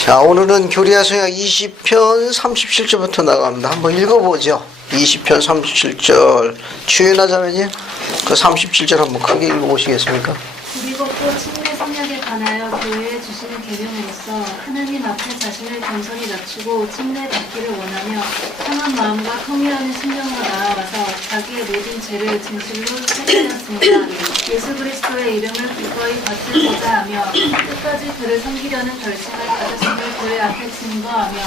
자, 오늘은 교리야서약 20편 37절부터 나갑니다. 한번 읽어보죠. 20편 37절. 주연아 자매님, 그 37절 한번 크게 읽어보시겠습니까? 그리고 또 침례 성약에 관하여 교회에 주시는 계명으로서 하나님 앞에 자신을 겸손히 낮추고 침례 받기를 원하며 상한 마음과 통회하는 심령으로 나아가서 자기의 모든 죄를 진실로 회개하였습니다. 예수 그리스도의 이름을 기꺼이 받들고자 하며 끝까지 그를 섬기려는 결심을 가졌음을 교회 앞에 증거하며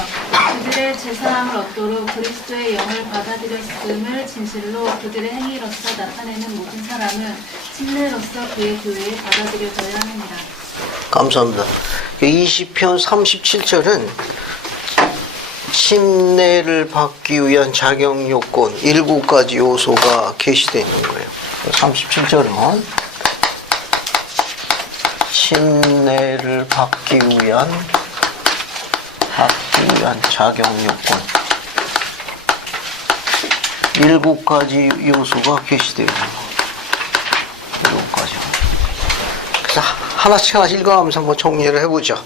그들의 제사함을 얻도록 그리스도의 영을 받아들였음을 진실로 그들의 행위로서 나타내는 모든 사람은 침례로서 그의 교회에 받아들여져야 합니다. 감사합니다. 20편 37절은 침례를 받기 위한 자격 요건 7가지 요소가 게시되어 있는 거예요. 37절은 침례를 받기 위한 자격 요건 7가지 요소가 게시되어 있는 거예요. 7가지. 그래서 하나씩 읽어가면서 한번 정리를 해보죠.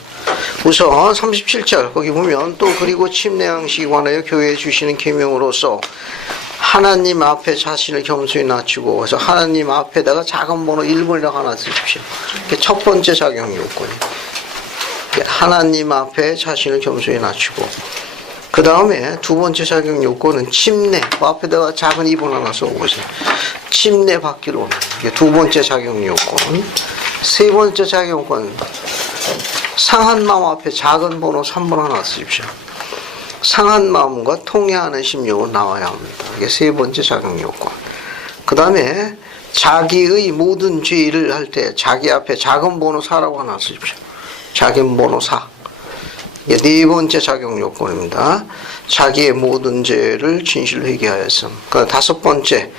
우선 37절 거기 보면 또 그리고 침례 양식에 관하여 교회에 주시는 계명으로서 하나님 앞에 자신을 겸손히 낮추고, 그래서 하나님 앞에다가 작은 번호 1번이라고 하나 쓰십시오. 첫 번째 자격 요건이에요. 하나님 앞에 자신을 겸손히 낮추고, 그 다음에 두 번째 자격 요건은 침례, 그 앞에다가 작은 2번 하나 써보세요. 침례 받기로 원하는 게 두 번째 자격 요건. 세 번째 자격 요건, 상한 마음 앞에 작은 번호 3번 하나 쓰십시오. 상한 마음과 통회하는 심령으로 나와야 합니다. 이게 세 번째 자격 요건. 그 다음에 자기의 모든 죄를 할 때 자기 앞에 작은 번호 4라고 하나 쓰십시오. 작은 번호 4. 이게 네 번째 자격 요건입니다. 자기의 모든 죄를 진실로 회개하였음. 그 다섯 번째,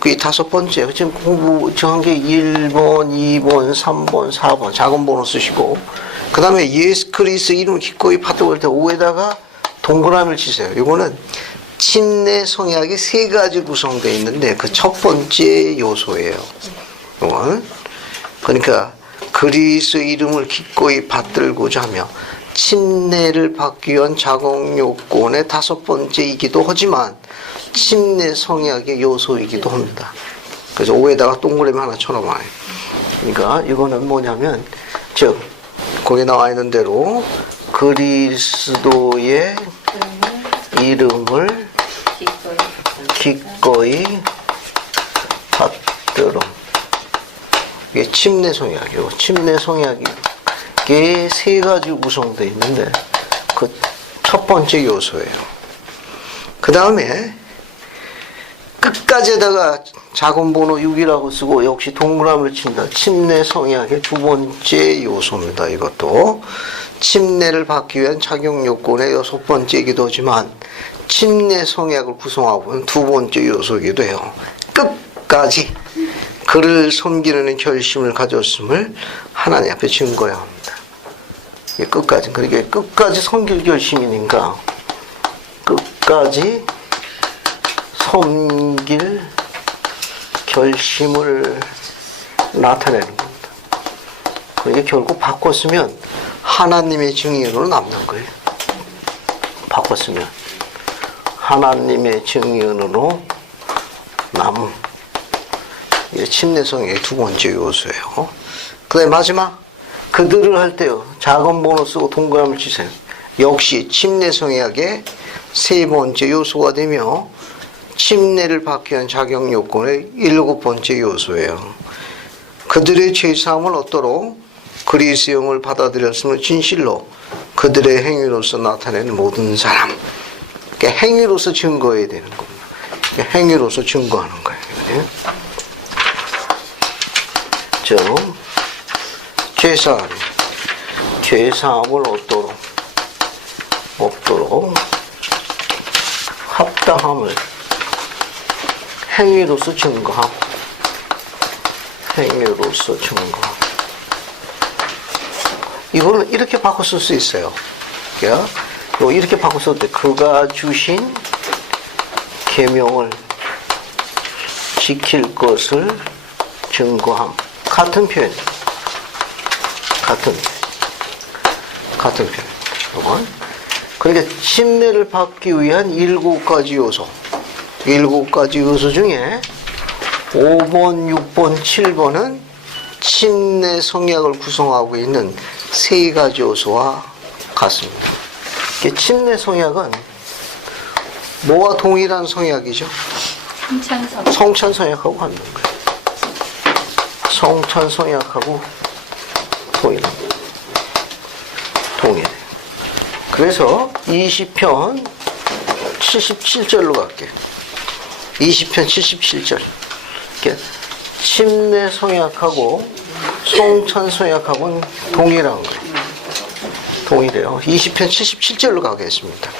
그 다섯 번째, 지금 공부 정한 게 1번, 2번, 3번, 4번, 작은 번호 쓰시고, 그 다음에 예수 그리스도 이름을 기꺼이 받들고 할 때 5에다가 동그라미를 치세요. 이거는 침례 성약이 3가지 구성되어 있는데 그 첫 번째 요소예요. 이건. 그러니까 그리스도 이름을 기꺼이 받들고자 하며 침례를 받기 위한 자격 요건의 다섯 번째이기도 하지만 침례 성약의 요소이기도 합니다. 그래서 5에다가 동그라미 하나 쳐놓아요. 그러니까 이거는 뭐냐면, 즉 거기 나와 있는 대로 그리스도의 이름을 기꺼이 받들어. 이게 침례 성약이요. 침례 성약이 이게 3가지 구성되어 있는데 그 첫 번째 요소예요. 그 다음에 끝까지에다가 작은 번호 6이라고 쓰고 역시 동그라미를 칩니다. 침례 성약의 두 번째 요소입니다. 이것도 침례를 받기 위한 자격 요건의 6번째이기도 하지만 침례 성약을 구성하고 있는 두 번째 요소이기도 해요. 끝까지 그를 섬기려는 결심을 가졌음을 하나님 앞에 증거해야 합니다. 끝까지. 그러니까 끝까지 섬길 결심이니까 끝까지 섬길 결심을 나타내는 겁니다. 그러니까 결국 바꿨으면 하나님의 증인으로 남는 거예요. 바꿨으면 하나님의 증인으로 남음. 이게 침례성의 두 번째 요소예요. 그 다음에 마지막, 그들을 할 때요, 작은 번호 쓰고 동그라미를 치세요. 역시 침례성약의 세 번째 요소가 되며 침례를 받기 위한 자격 요건의 7번째 요소예요. 그들의 죄사함을 얻도록 그리스도의 영을 받아들였음을 진실로 그들의 행위로서 나타내는 모든 사람. 그러니까 행위로서 증거해야 되는 겁니다. 그러니까 행위로서 증거하는 거예요. 즉 죄사함을 얻도록 합당함을 행위로서 증거하고 이거는 이렇게 바꿔 쓸 수 있어요. 그러니까 이렇게 바꿔서도 돼. 그가 주신 계명을 지킬 것을 증거함. 같은 표현. 같은 표현. 이건. 그러니까 침례를 받기 위한 7가지 요소. 7가지 요소 중에 5번, 6번, 7번은 침례 성약을 구성하고 있는 3가지 요소와 같습니다. 침례 성약은 뭐와 동일한 성약이죠? 성찬 성약하고 같는 거예요. 성찬 성약하고 동일해. 그래서 20편 77절로 갈게요. 20편 77절. 침례 성약하고 성찬 성약하고는 동일한 거예요. 동일해요. 20편 77절로 가겠습니다.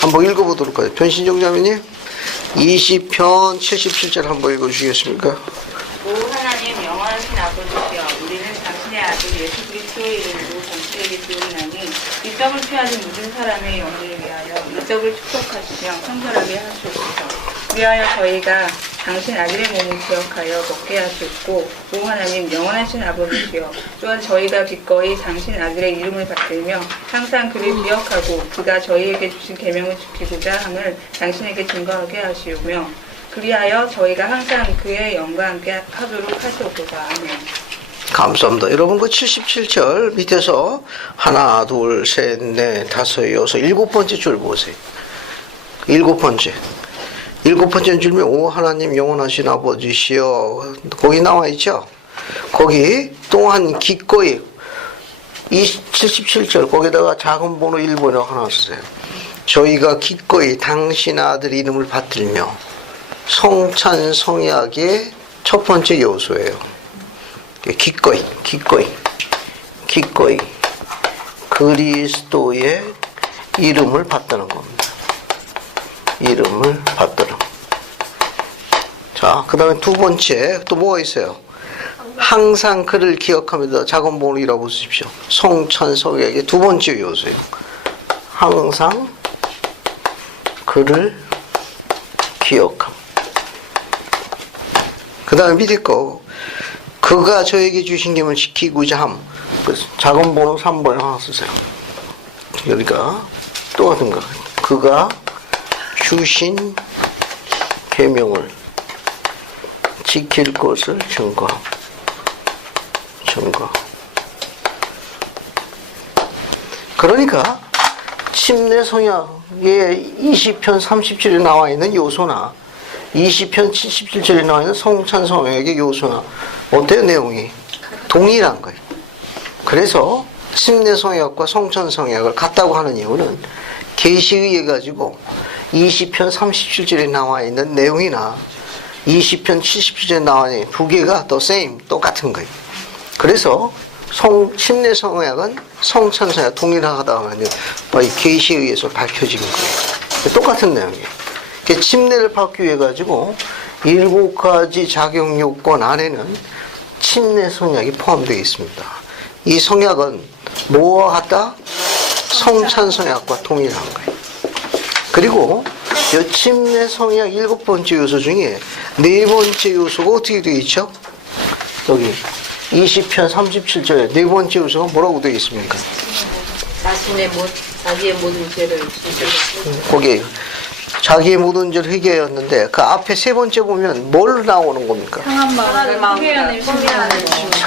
한번 읽어보도록 하죠. 변신정자매님 20편 77절 한번 읽어주시겠습니까? 오 하나님 영원하신 아버지시여 우리는 당신의 아들 예수 그리스도의 이름으로 당신에게 기원하니 이 떡을 취하는 모든 사람의 영혼을 위하여 이 떡을 축복하시며 성결하게 하시옵소서. 위하여 저희가 당신 아들의 몸을 기억하여 먹게 하시옵고 오 하나님 영원하신 아버지시여 또한 저희가 기꺼이 당신 아들의 이름을 받들며 항상 그를 기억하고 그가 저희에게 주신 계명을 지키고자 함을 당신에게 증거하게 하시오며 그리하여 저희가 항상 그의 영과 함께 하도록 하시옵소서. 아멘. 감사합니다. 여러분 그 77절 밑에서 하나, 둘, 셋, 넷, 다섯, 여섯, 7번째 줄 보세요. 7번째. 7번째 줄면 오 하나님 영원하신 아버지시여 거기 나와 있죠. 거기 또한 기꺼이 77절 거기다가 작은 번호 1번을 하나 쓰세요. 저희가 기꺼이 당신 아들 이름을 받들며 성찬 성약의 첫 번째 요소예요. 기꺼이 그리스도의 이름을 받드는 겁니다. 이름을 받들어. 자, 그 다음에 두 번째 또 뭐가 있어요? 항상 그를 기억하면서 작은 번호이라고 쓰십시오. 성찬 성약의 두 번째 요소예요. 항상 그를 기억함. 그 다음에 밑에 거 그가 저에게 주신 계명을 지키고자 함. 작은 번호 3번에 하나 쓰세요. 여기가 또 같은 거. 그가 주신 계명을 지킬 것을 증거. 그러니까 침례 성약의 20편 30절에 나와 있는 요소나 20편 77절에 나와 있는 성찬 성약의 요소나 어때요? 내용이 동일한 거예요. 그래서 침례 성약과 성찬 성약을 같다고 하는 이유는 계시에 의해 가지고 20편 37절에 나와 있는 내용이나 20편 77절에 나와 있는 두 개가 the same, 똑같은 거예요. 그래서 침례 성약은 성찬 성약 동일하다고 하는 계시에 의해서 밝혀진 거예요. 똑같은 내용이에요. 침례를 받기 위해 가지고 7가지 자격 요건 안에는 침례 성약이 포함되어 있습니다. 이 성약은 뭐와 같다? 성찬 성약과 동일한 거예요. 그리고 이 침례 성약 7번째 요소 중에 4번째 요소가 어떻게 되어 있죠? 여기 20편 37절에 4번째 요소가 뭐라고 되어 있습니까? 자기의 모든 죄를 지시고 거기에 자기의 모든 죄를 회개하였는데 그 앞에 3번째 보면 뭘 나오는 겁니까? 상한 마음과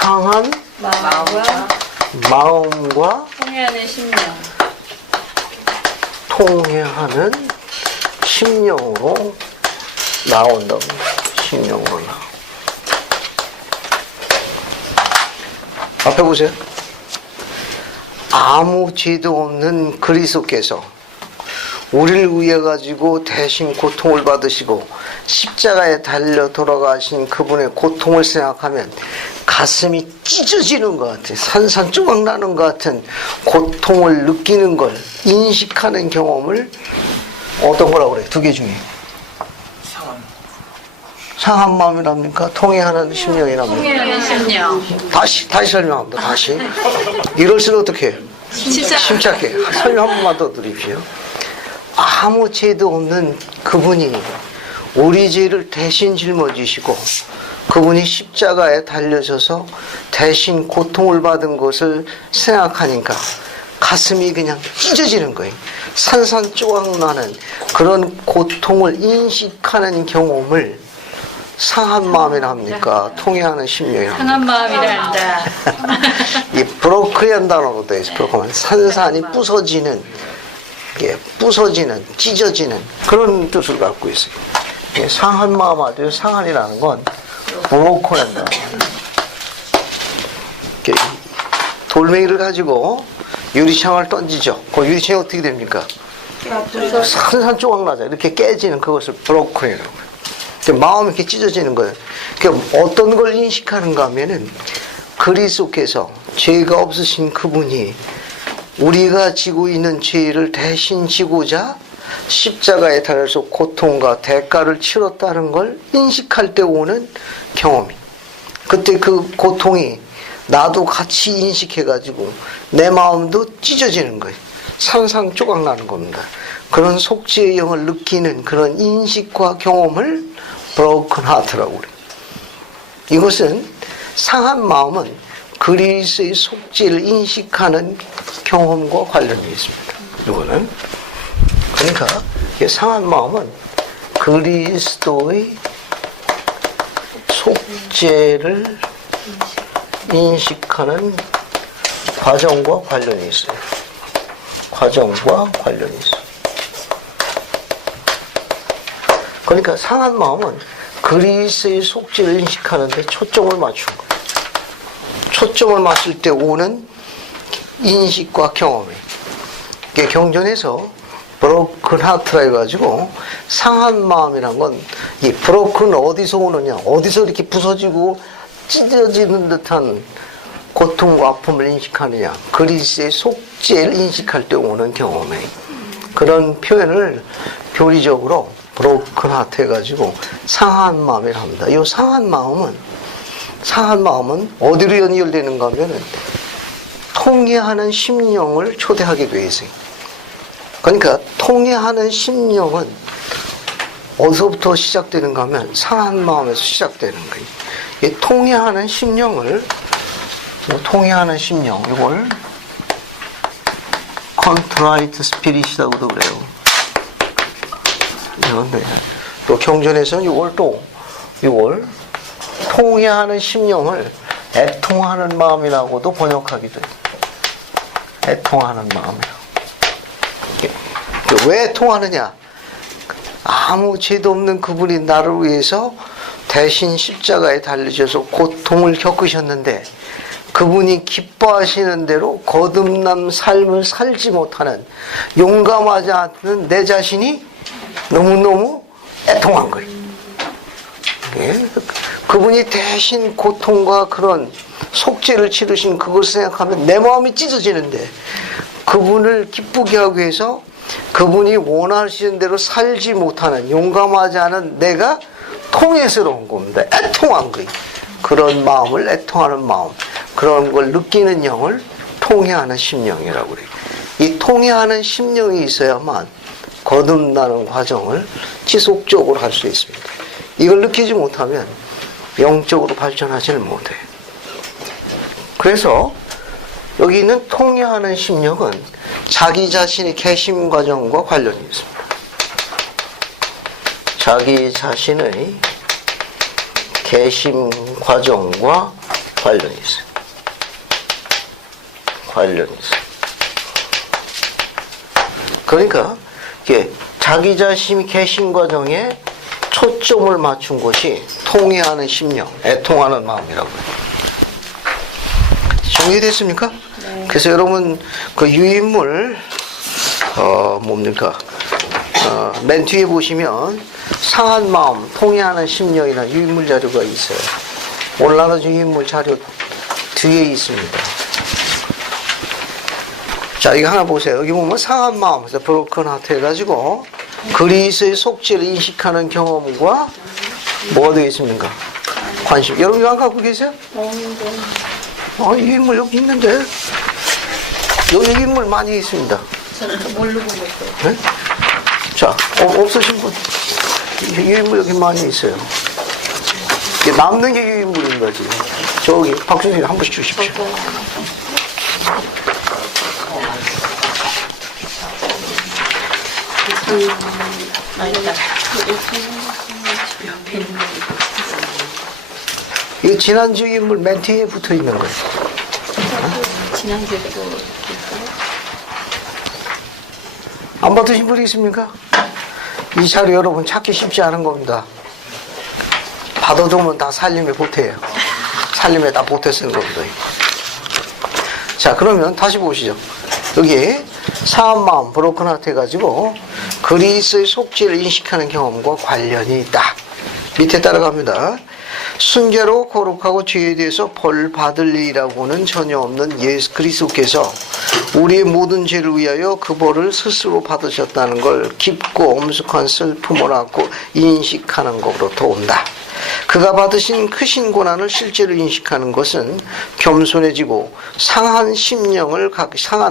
상한 마음과 통회하는 심령. 통회하는 심령으로 나온다고. 심령으로 나와. 앞에 보세요. 아무 죄도 없는 그리스도께서 우리를 위해 가지고 대신 고통을 받으시고 십자가에 달려 돌아가신 그분의 고통을 생각하면 가슴이 찢어지는 것 같아. 산산조각 나는 것 같은 고통을 느끼는 걸 인식하는 경험을 어떤 거라고 그래? 두 개 중에 상한 마음이랍니까? 통회하는 심령이랍니까? 통회하는 심령. 다시 설명합니다. 다시 이럴수록 어떻게 해요? 침착해. 설명 한 번만 더 드립시오. 아무 죄도 없는 그분이 우리 죄를 대신 짊어지시고 그분이 십자가에 달려져서 대신 고통을 받은 것을 생각하니까 가슴이 그냥 찢어지는 거예요. 산산조각 나는 그런 고통을 인식하는 경험을 상한 마음이라 합니까? 통해하는 심령이라 합니까? 상한 마음이라 한다. 이 브로크란 단어로 되어 있어요. 브로크는 산산이 부서지는, 부서지는, 찢어지는 그런 뜻을 갖고 있어요. 상한 마음 아주 상한이라는 건 브로크란 단어. 돌멩이를 가지고 유리창을 던지죠. 그 유리창이 어떻게 됩니까? 산산조각 나죠. 이렇게 깨지는 그것을 브로크이라고 해요. 마음이 이렇게 찢어지는 거예요. 그러니까 어떤 걸 인식하는가 하면은 그리스도께서 죄가 없으신 그분이 우리가 지고 있는 죄를 대신 지고자 십자가에 달려서 고통과 대가를 치렀다는 걸 인식할 때 오는 경험이. 그때 그 고통이 나도 같이 인식해가지고 내 마음도 찢어지는 거예요. 산산조각 나는 겁니다. 그런 속죄의 영을 느끼는 그런 인식과 경험을 broken heart라고 그래요. 이것은 상한 마음은 그리스도의 속죄를 인식하는 경험과 관련이 있습니다. 이거는 그러니까 상한 마음은 그리스도의 속죄를 인식하는 과정과 관련이 있어요. 과정과 관련이 있어요. 그러니까 상한 마음은 그리스도의 속죄를 인식하는데 초점을 맞춘 거예요. 초점을 맞출 때 오는 인식과 경험이. 경전에서 브로큰 하트라 해가지고 상한 마음이란 건 이 브로큰 어디서 오느냐, 어디서 이렇게 부서지고 찢어지는 듯한 고통과 아픔을 인식하느냐, 그리스도의 속죄를 인식할 때 오는 경험에 그런 표현을 교리적으로 브로큰 하트 해가지고 상한 마음이라 합니다. 이 상한 마음은 어디로 연결되는가 하면은 통해하는 심령을 초대하게 되어 있어요. 그러니까 통해하는 심령은 어디서부터 시작되는가 하면 상한 마음에서 시작되는 거예요. 이 통해하는 심령을, 통해하는 심령, 이걸 contrite spirit이라고도 그래요. 그런데 또 경전에서는 이걸 통해하는 심령을 애통하는 마음이라고도 번역하기도 해요. 애통하는 마음이라고. 왜 애통하느냐? 아무 죄도 없는 그분이 나를 위해서 대신 십자가에 달리셔서 고통을 겪으셨는데 그분이 기뻐하시는 대로 거듭난 삶을 살지 못하는, 용감하지 않는 내 자신이 너무너무 애통한 거예요. 그분이 대신 고통과 그런 속죄를 치르신 그것을 생각하면 내 마음이 찢어지는데 그분을 기쁘게 하기 위해서 그분이 원하시는 대로 살지 못하는, 용감하지 않은 내가 통해스러운 겁니다. 애통한 거예요. 그런 마음을, 애통하는 마음, 그런 걸 느끼는 영을 통해하는 심령이라고 그래요. 이 통해하는 심령이 있어야만 거듭나는 과정을 지속적으로 할 수 있습니다. 이걸 느끼지 못하면 영적으로 발전하지는 못해요. 그래서 여기 있는 통해하는 심령은 자기 자신의 개심 과정과 관련이 있습니다. 자기 자신의 개심 과정과 관련이 있어요. 관련이 있어요. 그러니까 이게 자기 자신의 개심 과정에 초점을 맞춘 것이 통해하는 심령, 애통하는 마음이라고 해요. 정리됐습니까? 네. 그래서 여러분 그 유인물 맨 뒤에 보시면 상한 마음, 통해하는 심령이나 유인물 자료가 있어요. 오늘 나눠준 유인물 자료 뒤에 있습니다. 자, 이거 하나 보세요. 여기 보면 상한 마음, 그래서 브로큰 하트 해가지고 그리스도의 속죄를 인식하는 경험과 뭐가 되겠습니까? 관심. 여러분 이거 안 갖고 계세요? 유인물 여기 있는데. 여기 인물 많이 있습니다. 저는 모르고 있어요. 네? 자, 없으신 분? 유인물 여기 많이 있어요. 이게 남는 게 유인물인 거지. 저기 박준희 한 번씩 주십시오. 이거 지난주 인물 맨 뒤에 붙어 있는 거예요. 지난주에 또 안 받으신 분이 있습니까? 이 자료 여러분 찾기 쉽지 않은 겁니다. 받아두면 다 살림에 보태요. 살림에 다 보태 쓰는 겁니다. 자, 그러면 다시 보시죠. 여기 사한 마음, 브로큰 하트 해가지고 그리스의 속죄를 인식하는 경험과 관련이 있다. 밑에 따라갑니다. 순결하고 거룩하고 죄에 대해서 벌 받을 일이라고는 전혀 없는 예수 그리스도께서 우리의 모든 죄를 위하여 그 벌을 스스로 받으셨다는 걸 깊고 엄숙한 슬픔을 안고 인식하는 것으로부터 온다. 그가 받으신 크신 고난을 실제로 인식하는 것은 겸손해지고 상한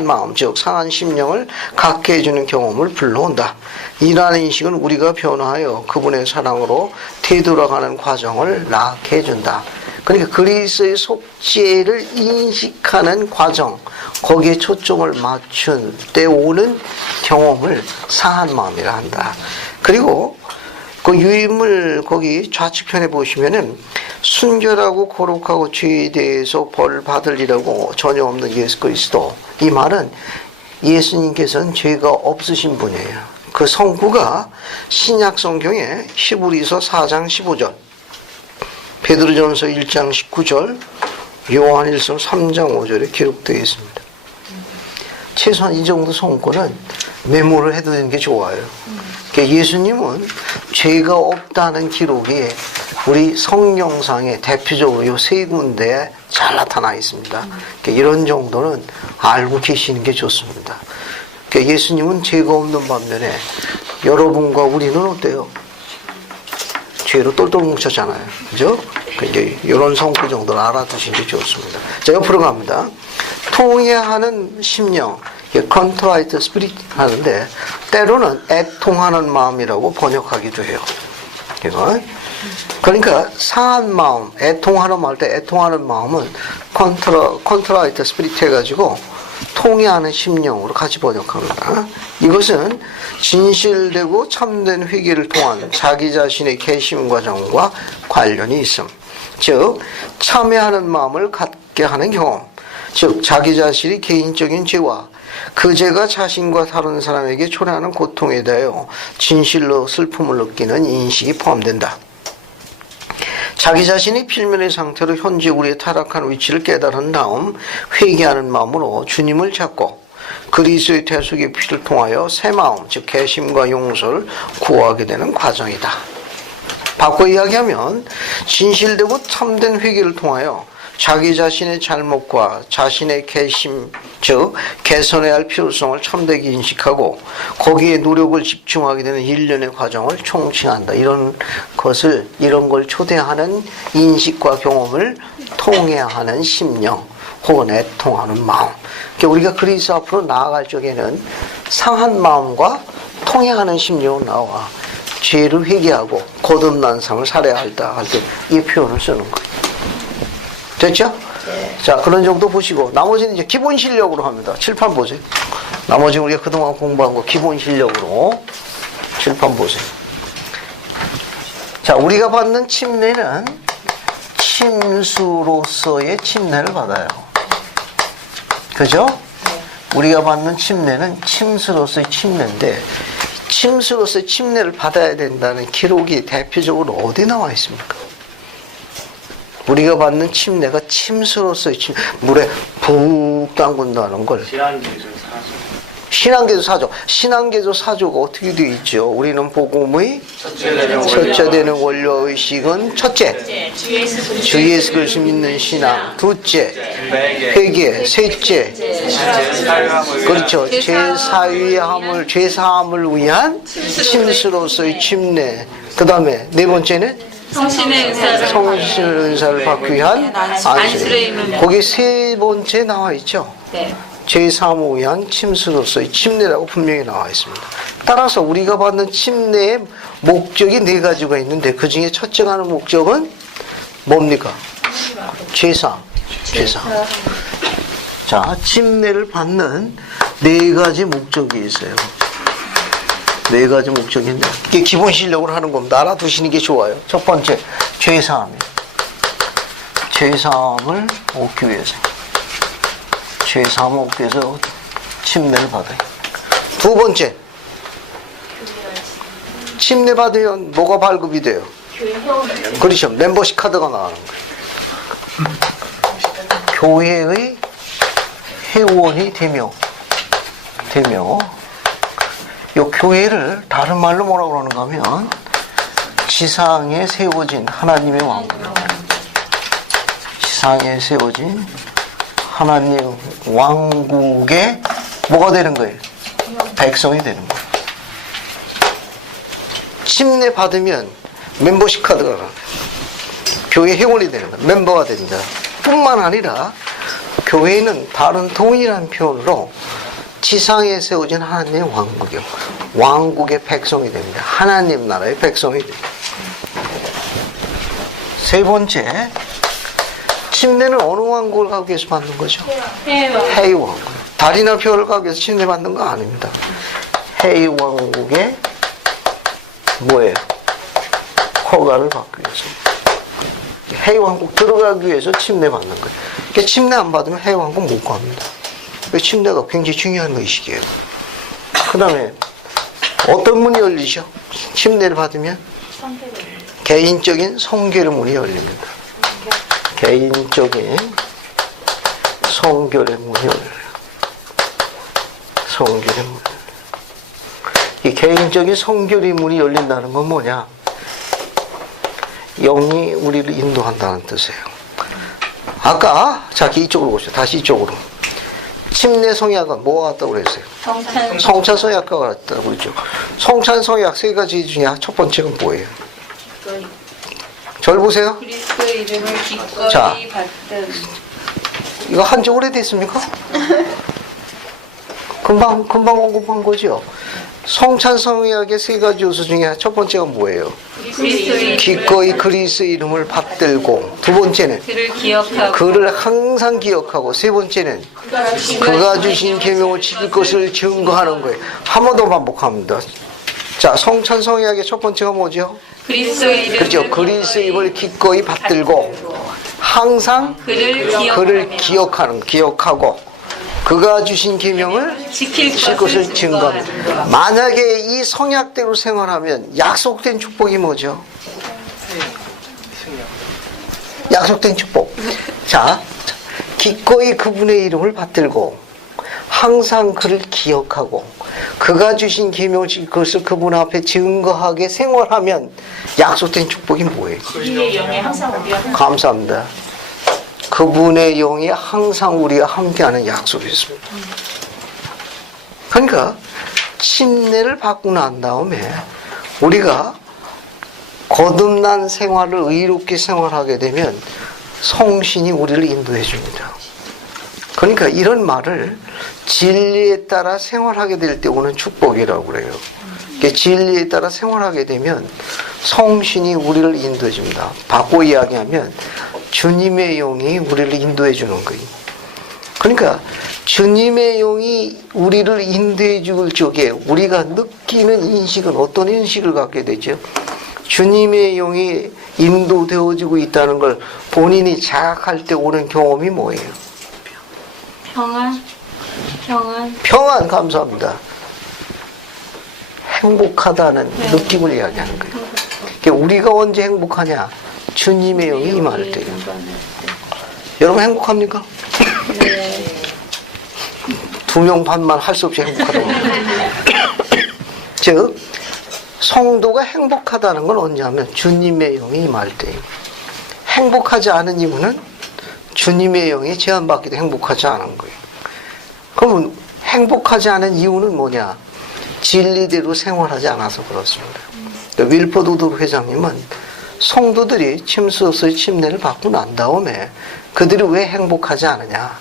마음, 즉 상한 심령을 갖게 해주는 경험을 불러온다. 이러한 인식은 우리가 변화하여 그분의 사랑으로 되돌아가는 과정을 낳게 해준다. 그러니까 그리스의 속죄를 인식하는 과정, 거기에 초점을 맞춘 때 오는 경험을 상한 마음이라 한다. 그리고 그 유인물 거기 좌측편에 보시면은 순결하고 거룩하고 죄에 대해서 벌 받으리라고 전혀 없는 예수 그리스도. 이 말은 예수님께서는 죄가 없으신 분이에요. 그 성구가 신약 성경에 히브리서 4장 15절, 베드로전서 1장 19절, 요한일서 3장 5절에 기록되어 있습니다. 최소한 이 정도 성구는 메모를 해두는 게 좋아요. 예수님은 죄가 없다는 기록이 우리 성경상에 대표적으로 이 세 군데에 잘 나타나 있습니다. 이런 정도는 알고 계시는 게 좋습니다. 예수님은 죄가 없는 반면에 여러분과 우리는 어때요? 죄로 똘똘 뭉쳤잖아요. 그죠? 이런 성구 정도를 알아두시는 게 좋습니다. 자, 옆으로 갑니다. 통회하는 심령, 컨트라이트 스피릿 하는데 때로는 애통하는 마음이라고 번역하기도 해요. 이거. 그러니까 상한 마음, 애통하는 말 때 애통하는 마음은 컨트라이트 스피릿 해가지고 통회하는 심령으로 같이 번역합니다. 이것은 진실되고 참된 회개를 통한 자기 자신의 개심 과정과 관련이 있음. 즉 참회하는 마음을 갖게 하는 경험, 즉 자기 자신이 개인적인 죄와 그 죄가 자신과 다른 사람에게 초래하는 고통에 대하여 진실로 슬픔을 느끼는 인식이 포함된다. 자기 자신이 필면의 상태로 현재 우리의 타락한 위치를 깨달은 다음 회개하는 마음으로 주님을 찾고 그리스도의 대속의 피를 통하여 새 마음, 즉 개심과 용서를 구하게 되는 과정이다. 바꿔 이야기하면 진실되고 참된 회개를 통하여 자기 자신의 잘못과 자신의 개심, 즉 개선해야 할 필요성을 참되게 인식하고 거기에 노력을 집중하게 되는 일련의 과정을 총칭한다. 이런 걸 초대하는 인식과 경험을 통해하는 심령 혹은 애통하는 마음. 그러니까 우리가 그리스도 앞으로 나아갈 적에는 상한 마음과 통해하는 심령으로 나와 죄를 회개하고 거듭난 삶을 살아야 한다 할 때 이 표현을 쓰는 거예요. 됐죠? 네. 자, 그런 정도 보시고 나머지는 이제 기본 실력으로 합니다. 칠판 보세요. 나머지 우리가 그동안 공부한 거 기본 실력으로 칠판 보세요. 자, 우리가 받는 침례는 침수로서의 침례를 받아요. 그죠? 우리가 받는 침례는 침수로서의 침례인데 침수로서의 침례를 받아야 된다는 기록이 대표적으로 어디 나와 있습니까? 우리가 받는 침례가 침수로서의 침례, 물에 푹 담근다는 걸. 신앙계조 사조가 어떻게 되어 있죠? 우리는 복음의 첫째 되는 원료 의식은 첫째, 주 예수 그리스도 믿는 신앙, 둘째, 회개, 셋째, 그렇죠. 죄사함을 위한 침수로서의 침례. 그 다음에 네 번째는 성신의 은사를 받기 위한 안수레임. 거기 세 번째 나와 있죠. 네. 제3호 위한 침수로서의 침례라고 분명히 나와 있습니다. 따라서 우리가 받는 침례의 목적이 네 가지가 있는데 그 중에 첫째가 하는 목적은 뭡니까? 죄사. 자, 침례를 받는 네 가지 목적이 있어요. 네 가지 목적인데 이게 기본 실력으로 하는 겁니다. 알아두시는 게 좋아요. 첫 번째, 죄사함이에요. 죄사함을 얻기 위해서. 죄사함을 얻기 위해서 침례를 받아요. 두 번째, 침례 받으면 뭐가 발급이 돼요? 그렇죠. 멤버십 카드가 나가는 거예요. 교회의 회원이 되며 이 교회를 다른 말로 뭐라고 그러는가 하면 지상에 세워진 하나님의 왕국, 지상에 세워진 하나님 왕국의 뭐가 되는 거예요? 백성이 되는 거예요. 침례 받으면 멤버십 카드가 나와요. 교회 회원이 되는 거예요. 멤버가 됩니다. 뿐만 아니라 교회는 다른 동일한 표현으로 지상에 세워진 하나님의 왕국이요. 왕국의 백성이 됩니다. 하나님 나라의 백성이 됩니다. 세 번째, 침례는 어느 왕국을 가기 위해서 받는 거죠? 해이 왕국. 달이나 별을 가기 위해서 침례 받는 거 아닙니다. 해이 왕국의 뭐예요? 허가를 받기 위해서. 해이 왕국 들어가기 위해서 침례 받는 거예요. 그러니까 침례 안 받으면 해이 왕국 못 갑니다. 침례가 굉장히 중요한 의식이에요. 그 다음에 어떤 문이 열리죠? 침례를 받으면 개인적인 성결의 문이 열립니다. 개인적인 성결의 문이 열려요. 성결의 문. 이 개인적인 성결의 문이 열린다는 건 뭐냐? 영이 우리를 인도한다는 뜻이에요. 아까 자 이쪽으로 보시죠. 다시 이쪽으로. 침례 성약은 뭐가 같다고 그랬어요? 성찬 성약과 같다고 그랬죠. 성찬 성약 세 가지 중에 첫 번째가 뭐예요? 절 보세요. 그리스도 이름을 기꺼이 자. 받든. 이거 한지 오래됐습니까? 금방 언급한 거죠. 성찬 성약의 세 가지 요소 중에 첫 번째가 뭐예요? 기꺼이 그리스도 이름을 받들고, 두 번째는 그를 기억하고 그를 항상 기억하고, 세 번째는 그가 주신 계명을 지킬 것을 증거하는 거예요. 한 번 더 반복합니다. 자, 성찬 성약의 첫 번째가 뭐죠? 그리스도 이름을 그렇죠. 그리스도 이름을 기꺼이 받들고 항상 그를 기억하고 그가 주신 계명을 지킬 것을 증거합니다. 만약에 이 성약대로 생활하면 약속된 축복이 뭐죠? 약속된 축복. 자, 기꺼이 그분의 이름을 받들고 항상 그를 기억하고 그가 주신 계명을 지킬 것을 그분 앞에 증거하게 생활하면 약속된 축복이 뭐예요? 감사합니다. 그분의 영이 항상 우리와 함께하는 약속이 있습니다. 그러니까 침례를 받고 난 다음에 우리가 거듭난 생활을 의롭게 생활하게 되면 성신이 우리를 인도해 줍니다. 그러니까 이런 말을 진리에 따라 생활하게 될 때 오는 축복이라고 그래요. 진리에 따라 생활하게 되면 성신이 우리를 인도해 줍니다. 바꿔 이야기하면 주님의 영이 우리를 인도해 주는 거예요. 그러니까 주님의 영이 우리를 인도해 줄 적에 우리가 느끼는 인식은 어떤 인식을 갖게 되죠? 주님의 영이 인도되어지고 있다는 걸 본인이 자각할 때 오는 경험이 뭐예요? 평안, 감사합니다. 행복하다는 느낌을 이야기하는 거예요. 그러니까 우리가 언제 행복하냐? 주님의 영이 임할 때요. 여러분 행복합니까? 네. 2명 반만 할 수 없이 행복하다고. 즉 성도가 행복하다는 건 언제냐면 주님의 영이 임할 때예요. 행복하지 않은 이유는 주님의 영이 제한받기도 행복하지 않은 거예요. 그러면 행복하지 않은 이유는 뭐냐? 진리대로 생활하지 않아서 그렇습니다. 윌퍼드 우드 회장님은 성도들이 침수로서의 침례를 받고 난 다음에 그들이 왜 행복하지 않느냐?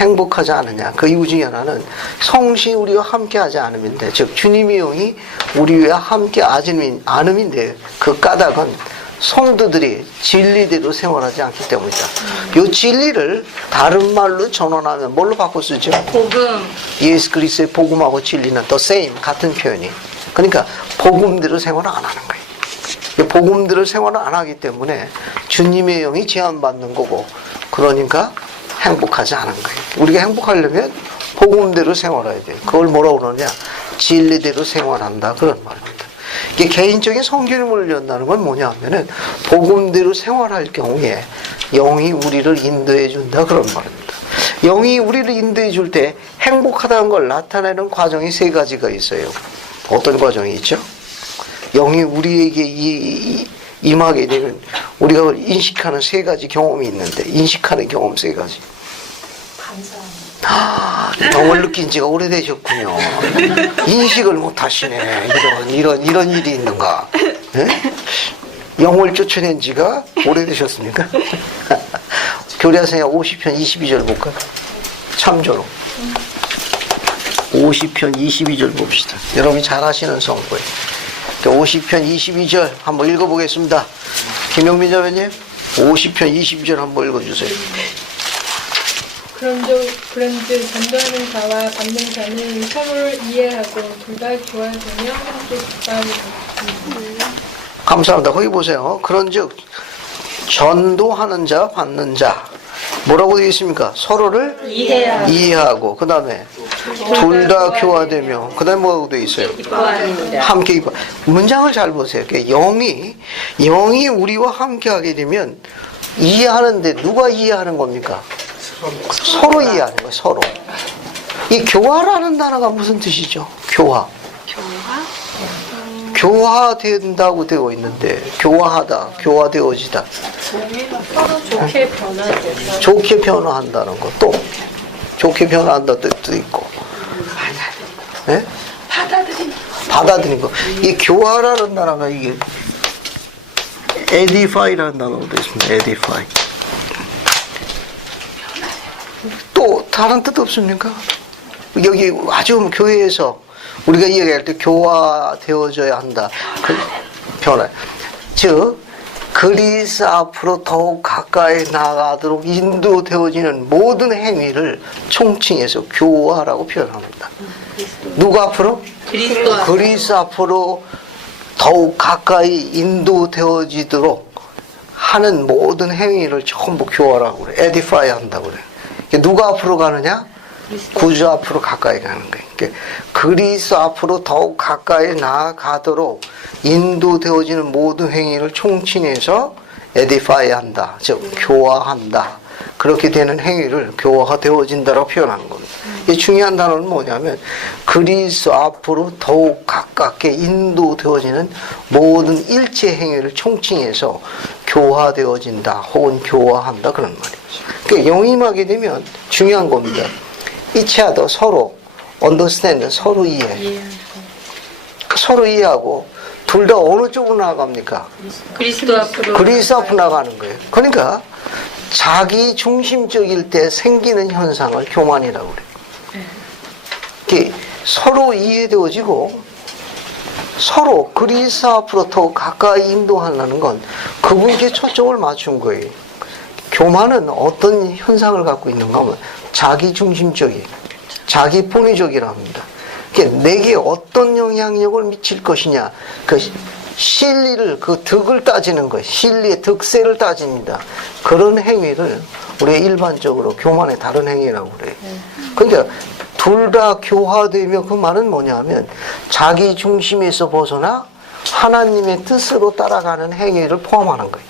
행복하지 않느냐. 그 이유 중에 하나는 성신이 우리와 함께하지 않음인데, 즉 주님의 영이 우리와 함께 않음인데, 그 까닭은 성도들이 진리대로 생활하지 않기 때문이다. 이 진리를 다른 말로 전환하면 뭘로 바꿔 쓰죠? 복음. 예수 그리스도의 복음하고 진리는 the same, 같은 표현이. 그러니까 복음대로 생활을 안 하는 거예요. 이 복음대로 생활을 안 하기 때문에 주님의 영이 제한받는 거고, 그러니까 행복하지 않은 거예요. 우리가 행복하려면 복음대로 생활해야 돼요. 그걸 뭐라고 그러냐? 진리대로 생활한다, 그런 말입니다. 이게 개인적인 성결임을 연다는 건 뭐냐 하면은 복음대로 생활할 경우에 영이 우리를 인도해 준다, 그런 말입니다. 영이 우리를 인도해 줄 때 행복하다는 걸 나타내는 과정이 세 가지가 있어요. 어떤 과정이 있죠? 영이 우리에게 임하게 되면 우리가 인식하는 세 가지 경험이 있는데, 인식하는 경험 세 가지. 영을 느낀 지가 오래되셨군요. 인식을 못 하시네. 이런 일이 있는가. 네? 영을 쫓아낸 지가 오래되셨습니까? 교리학생의 50편 22절 볼까요? 참조로. 50편 22절 봅시다. 여러분이 잘 아시는 성구예요. 50편 22절 한번 읽어보겠습니다. 김영민 자매님, 50편 22절 한번 읽어주세요. 그런즉 전도하는 자와 받는 자는 서로를 이해하고 둘 다 교화되며 함께 기뻐합니다. 감사합니다. 거기 보세요. 그런즉 전도하는 자, 받는 자, 뭐라고 되어 있습니까? 서로를 이해하고, 그 다음에 둘 다 교화되며, 그 다음에 뭐라고 되어 있어요? 함께 기뻐. 문장을 잘 보세요. 영이 우리와 함께하게 되면 이해하는데 누가 이해하는 겁니까? 서로 이해하는 거예요. 서로. 이 교화라는 단어가 무슨 뜻이죠? 교화. 교화된다고 되어 있는데, 교화하다, 교화되어지다. 서로 좋게 변화되죠. 좋게 변화한다는 거. 또 좋게 변화한다는 뜻도 있고. 네? 받아들인 거. 이 교화라는 단어가 이게 edify라는 단어가 되어 있습니다. edify. 또 다른 뜻 없습니까? 여기 아주 교회에서 우리가 이야기할 때 교화되어져야 한다. 그 변화. 즉 그리스도 앞으로 더욱 가까이 나아가도록 인도되어지는 모든 행위를 총칭해서 교화라고 표현합니다. 누구 앞으로? 그리스도 앞으로 더욱 가까이 인도되어지도록 하는 모든 행위를 전부 교화라고 그래. edify 한다고 그래. 누가 앞으로 가느냐? 구주 앞으로 가까이 가는 거예요. 그러니까 그리스도 앞으로 더욱 가까이 나아가도록 인도되어지는 모든 행위를 총칭해서 edify 한다. 즉 교화한다. 그렇게 되는 행위를 교화가 되어진다라고 표현하는 겁니다. 이 중요한 단어는 뭐냐면 그리스도 앞으로 더욱 가깝게 인도되어지는 모든 일체 행위를 총칭해서 교화되어진다 혹은 교화한다, 그런 말이죠. 그러니까 영임하게 되면 중요한 겁니다. each other, 서로 understand, 서로 이해. 서로 이해하고 둘 다 어느 쪽으로 나아갑니까? 그리스도 앞으로 나가는 거예요. 그러니까 자기 중심적일 때 생기는 현상을 교만이라고 그래요. 이게 서로 이해되어지고 서로 그리스도 앞으로 더 가까이 인도하려는 건 그분께 초점을 맞춘 거예요. 교만은 어떤 현상을 갖고 있는가 하면 자기 중심적인, 자기 본위적이랍니다. 내게 어떤 영향력을 미칠 것이냐, 그 실리를, 그 득을 따지는 거예요. 실리의 득세를 따집니다. 그런 행위를 우리가 일반적으로 교만의 다른 행위라고 그래요. 그러니까 둘 다 교화되며, 그 말은 뭐냐면 자기 중심에서 벗어나 하나님의 뜻으로 따라가는 행위를 포함하는 거예요.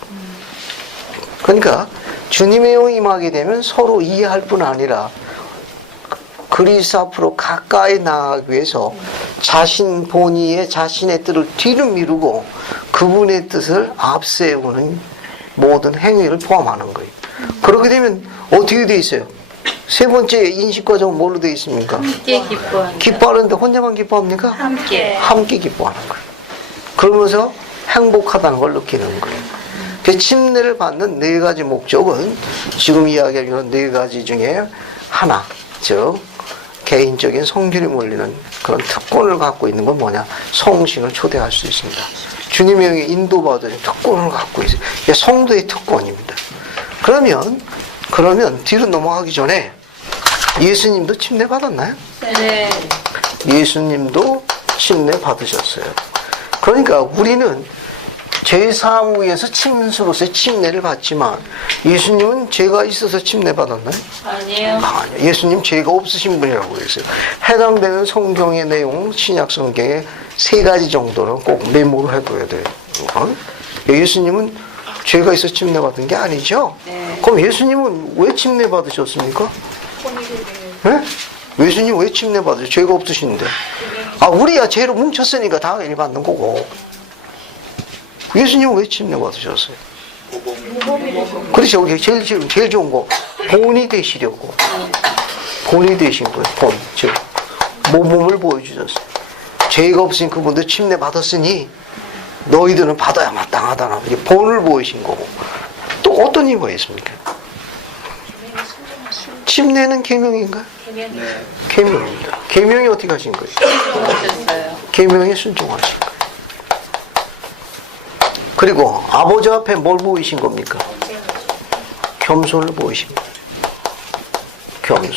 그러니까 주님의 영이 임하게 되면 서로 이해할 뿐 아니라 그리스도 앞으로 가까이 나아가기 위해서 자신 본위의 자신의 뜻을 뒤로 미루고 그분의 뜻을 앞세우는 모든 행위를 포함하는 거예요. 그렇게 되면 어떻게 돼 있어요? 세 번째 인식 과정은 뭘로 돼 있습니까? 함께 기뻐한다. 기뻐하는데 혼자만 기뻐합니까? 함께 기뻐하는 거예요. 그러면서 행복하다는 걸 느끼는 거예요. 그 침례를 받는 네 가지 목적은 지금 이야기하는 네 가지 중에 하나, 즉 개인적인 성결이 몰리는 그런 특권을 갖고 있는 건 뭐냐? 성신을 초대할 수 있습니다. 주님의 영에 인도받은 특권을 갖고 있어요. 이게 성도의 특권입니다. 그러면 뒤로 넘어가기 전에 예수님도 침례 받았나요? 네. 예수님도 침례 받으셨어요. 그러니까 우리는 제3 위에서 침수로서의 침례를 받지만 예수님은 죄가 있어서 침례 받았나요? 아니에요. 아니요. 예수님 죄가 없으신 분이라고 그랬어요. 해당되는 성경의 내용, 신약 성경의 3가지 정도는 꼭 메모를 해둬야 돼요. 예수님은 죄가 있어서 침례 받은 게 아니죠? 네. 그럼 예수님은 왜 침례 받으셨습니까? 네? 예수님 왜 침례 받으셨어요? 죄가 없으신데. 우리야 죄로 뭉쳤으니까 당연히 받는 거고. 예수님은 왜 침례 받으셨어요? 그렇죠. 제일 좋은 거. 본이 되시려고. 본이 되신 거예요. 본. 즉, 몸을 보여주셨어요. 죄가 없으신 그분들 침례 받았으니 너희들은 받아야 마땅하다. 본을 보이신 거고. 또 어떤 이유가 있습니까? 침례는 계명인가요? 계명입니다. 계명이 어떻게 하신 거예요? 계명에 순종하신 거예요. 그리고 아버지 앞에 뭘 보이신 겁니까? 겸손을 보이신 거예요. 겸손.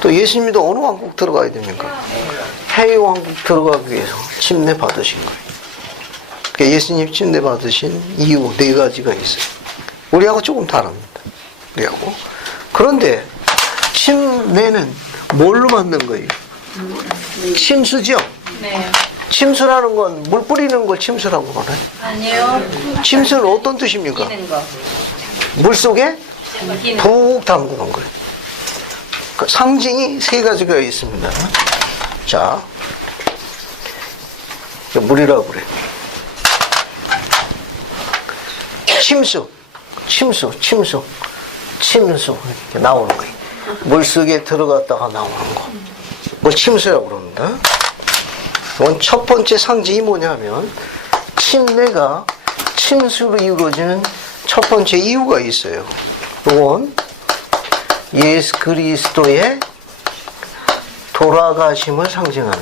또 예수님도 어느 왕국 들어가야 됩니까? 해외 왕국 들어가기 위해서 침례 받으신 거예요. 그러니까 예수님 침례 받으신 이유 4가지가 있어요. 우리하고 조금 다릅니다. 우리하고. 그런데 침례는 뭘로 만든 거예요? 침수죠? 네. 침수라는 건 물 뿌리는 걸 침수라고 그러나요? 아니요. 침수는 어떤 뜻입니까? 끼는 거. 물 속에 끼는 푹 담그는 거예요. 그 상징이 3가지가 있습니다. 자, 물이라고 그래요. 침수 이렇게 나오는 거예요. 물 속에 들어갔다가 나오는 거. 그걸 침수라고 그럽니다. 이건 첫 번째 상징이 뭐냐면 침례가 침수로 이루어지는 첫 번째 이유가 있어요. 이건 예수 그리스도의 돌아가심을 상징하는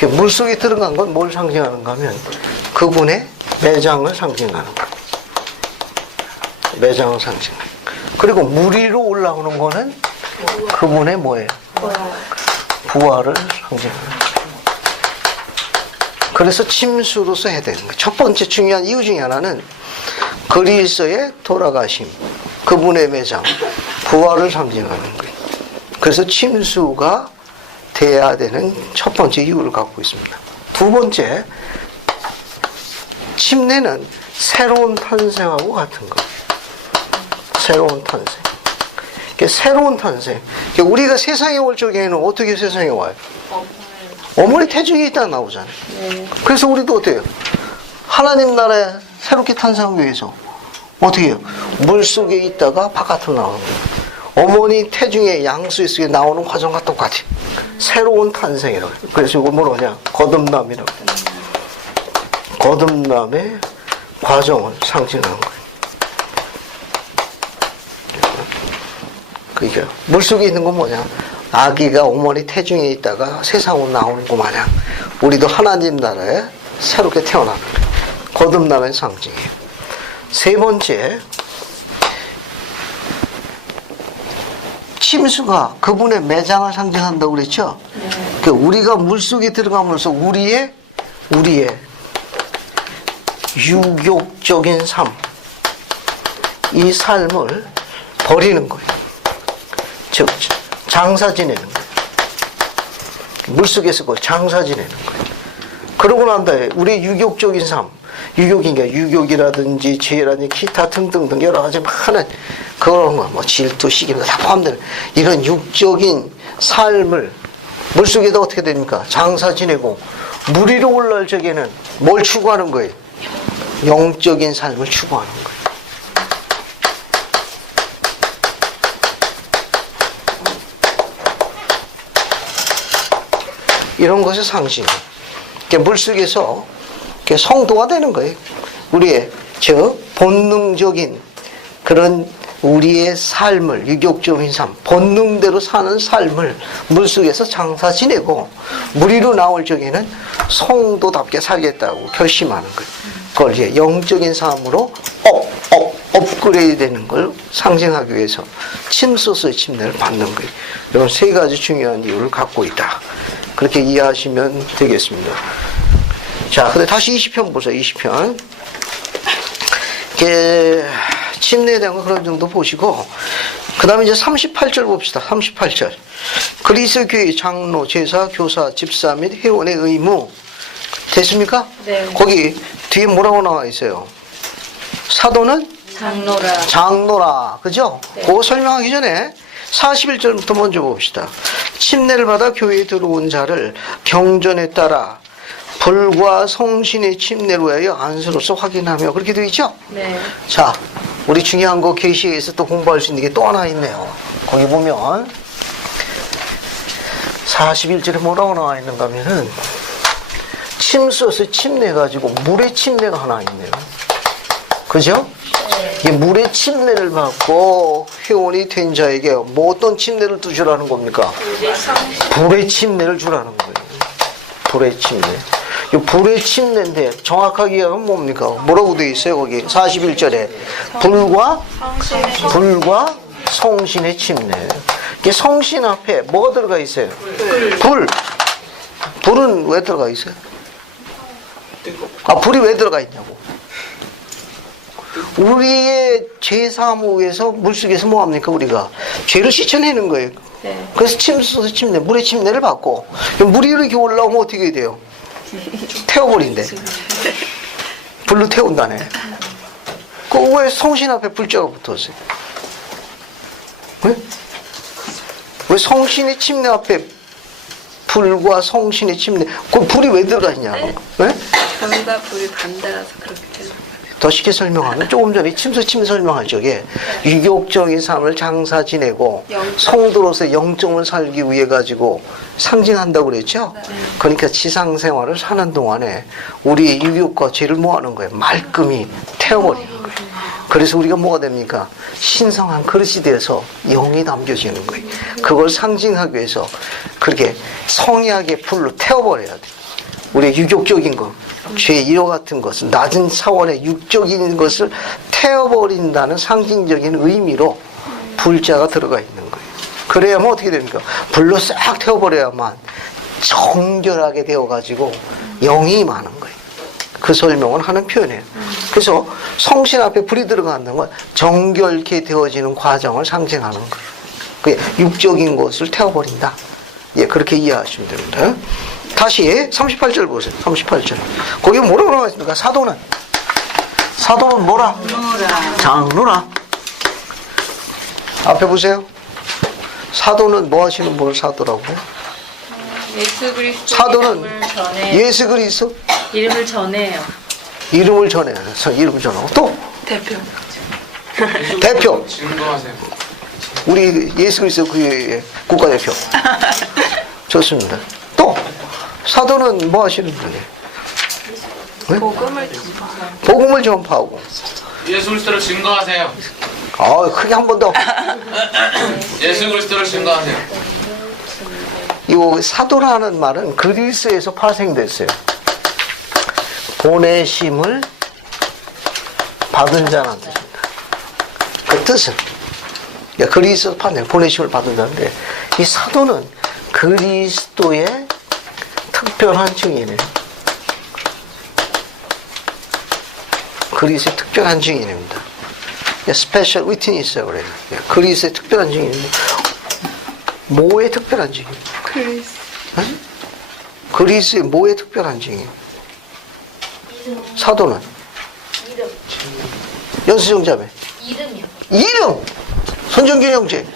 거예요. 물 속에 들어간 건 뭘 상징하는가 하면 그분의 매장을 상징하는 거예요. 매장을 상징하는 거예요. 그리고 물 위로 올라오는 거는 그분의 뭐예요? 부활을 상징하는 거예요. 그래서 침수로서 해야 되는 거예요. 첫 번째 중요한 이유 중에 하나는 그리스도의 돌아가심, 그분의 매장, 부활을 상징하는 거예요. 그래서 침수가 돼야 되는 첫 번째 이유를 갖고 있습니다. 두 번째, 침례는 새로운 탄생하고 같은 거예요. 새로운 탄생. 새로운 탄생. 우리가 세상에 올 적에는 어떻게 세상에 와요? 어머니 태중에 있다 나오잖아요. 그래서 우리도 어때요? 하나님 나라에 새롭게 탄생하기 위해서 어떻게 해요? 물 속에 있다가 바깥으로 나오는 거예요. 어머니 태중에 양수에 속에 나오는 과정과 똑같아요. 새로운 탄생이라고 해요. 그래서 이거 뭐냐? 거듭남이라고 해요. 거듭남의 과정을 상징하는 거예요. 그러니까 물 속에 있는 건 뭐냐? 아기가 어머니 태중에 있다가 세상으로 나오는 것 마냥 우리도 하나님 나라에 새롭게 태어나는 거예요. 거듭남의 상징이에요. 세 번째, 침수가 그분의 매장을 상징한다고 그랬죠? 네. 우리가 물 속에 들어가면서 우리의 유욕적인 삶, 이 삶을 버리는 거예요. 즉, 장사 지내는 거예요. 물속에서 그걸 장사 지내는 거예요. 그러고 난 다음에 우리의 유욕적인 삶, 유욕이라든지 죄라든지 기타 등등등 여러 가지 많은 그런 거, 뭐 질투, 시기다 포함되는 이런 육적인 삶을 물속에다 어떻게 됩니까? 장사 지내고 물 위로 올라올 적에는 뭘 추구하는 거예요? 영적인 삶을 추구하는 거예요. 이런 것의 상징. 물속에서 성도가 되는 거예요. 우리의 즉 본능적인 그런 우리의 삶을 유격적인 삶, 본능대로 사는 삶을 물속에서 장사 지내고 물 위로 나올 적에는 성도답게 살겠다고 결심하는 거예요. 그걸 이제 영적인 삶으로 업그레이드 되는 걸 상징하기 위해서 침소스의 침례를 받는 거예요. 이런 세 가지 중요한 이유를 갖고 있다. 그렇게 이해하시면 되겠습니다. 자, 근데 다시 20편 보세요. 20편. 침례에 대한 거 그런 정도 보시고, 그 다음에 이제 38절 봅시다. 38절. 그리스도 교회 장로, 제사, 교사, 집사 및 회원의 의무. 됐습니까? 네. 거기 뒤에 뭐라고 나와 있어요? 사도는? 장로라. 장로라. 그죠? 네. 그거 설명하기 전에 41절부터 먼저 봅시다. 침례를 받아 교회에 들어온 자를 경전에 따라 불과 성신의 침례로 하여 안수로서 확인하며 그렇게 되어 있죠? 네. 자, 우리 중요한 거 계시에서 또 공부할 수 있는 게 또 하나 있네요. 거기 보면 41절에 뭐라고 나와 있는가 하면은 침소에서 침례 가지고 물의 침례가 하나 있네요. 그죠? 이게 물의 침례를 받고 회원이 된 자에게 뭐 어떤 침례를 또 주라는 겁니까? 불의 침례를 주라는 거예요. 불의 침례. 이 불의 침례인데 정확하게 이야기하면 뭡니까? 뭐라고 되어 있어요? 거기 41절에 불과 성신의 침례. 이게 성신 앞에 뭐가 들어가 있어요? 불. 불은 왜 들어가 있어요? 불이 왜 들어가 있냐고. 우리의 죄 사함을 위해서 물속에서 뭐합니까? 우리가 죄를 씻어내는 거예요. 네. 그래서 침소에서 침례, 물의 침례를 받고 물이 이렇게 올라오면 어떻게 돼요? 태워버린대. 불로 태운다네. 왜 성신 앞에 불자가 붙었어요? 왜 성신의 침례 앞에 불과 성신의 침례, 그 불이 왜 들어가 있냐고. 네? 병과 불이 반대라서 그렇게 되는 거예요. 더 쉽게 설명하면 조금 전에 침례 설명할 적에 유격적인 삶을 장사 지내고 성도로서 영적을 살기 위해 가지고 상징한다고 그랬죠? 그러니까 지상생활을 사는 동안에 우리의 유격과 죄를 뭐하는 거예요? 말끔히 태워버리는 거예요. 그래서 우리가 뭐가 됩니까? 신성한 그릇이 되어서 영이 담겨지는 거예요. 그걸 상징하기 위해서 그렇게 성의하게 불로 태워버려야 돼요. 우리의 유격적인 것, 죄, 이와 같은 것을, 낮은 차원의 육적인 것을 태워버린다는 상징적인 의미로 불자가 들어가 있는 거예요. 그래야만 어떻게 됩니까? 불로 싹 태워버려야만 정결하게 되어가지고 영이 많은 거예요. 그 설명을 하는 표현이에요. 그래서 성신 앞에 불이 들어간다는 건 정결케 되어지는 과정을 상징하는 거예요. 그게 육적인 것을 태워버린다. 예, 그렇게 이해하시면 됩니다. 다시 38절 보세요. 38절. 거기 뭐라고 나와 있습니까? 사도는 뭐라? 장로라. 앞에 보세요. 사도는 뭐 하시는 분을 사도라고? 예수 그리스도 사도는 이름을 전해 예수 그리스도 이름을 전해요. 이름을 전해요. 이름을 전하고 또 대표. 대표. 증거하세요. 우리 예수 그리스도 교회의 국가대표. 좋습니다. 또 사도는 뭐 하시는 분이에요? 네? 복음을 전파하고. 예수 그리스도를 증거하세요. 크게 한 번 더. 예수 그리스도를 증거하세요. 이 사도라는 말은 그리스에서 파생됐어요. 보내심을 받은 자라는 뜻입니다. 그 뜻은 그리스에서 보내심을 받은 자인데, 이 사도는 그리스도의 특별한 증인이에요. 그리스의 특별한 증인입니다. 스페셜 위트니스라고 그래요. 그리스의 특별한 증인입니다. 뭐의 특별한 증인? 그리스의 뭐의 특별한 증인? 사도는? 연수정 자매? 이름! 손정균 형제.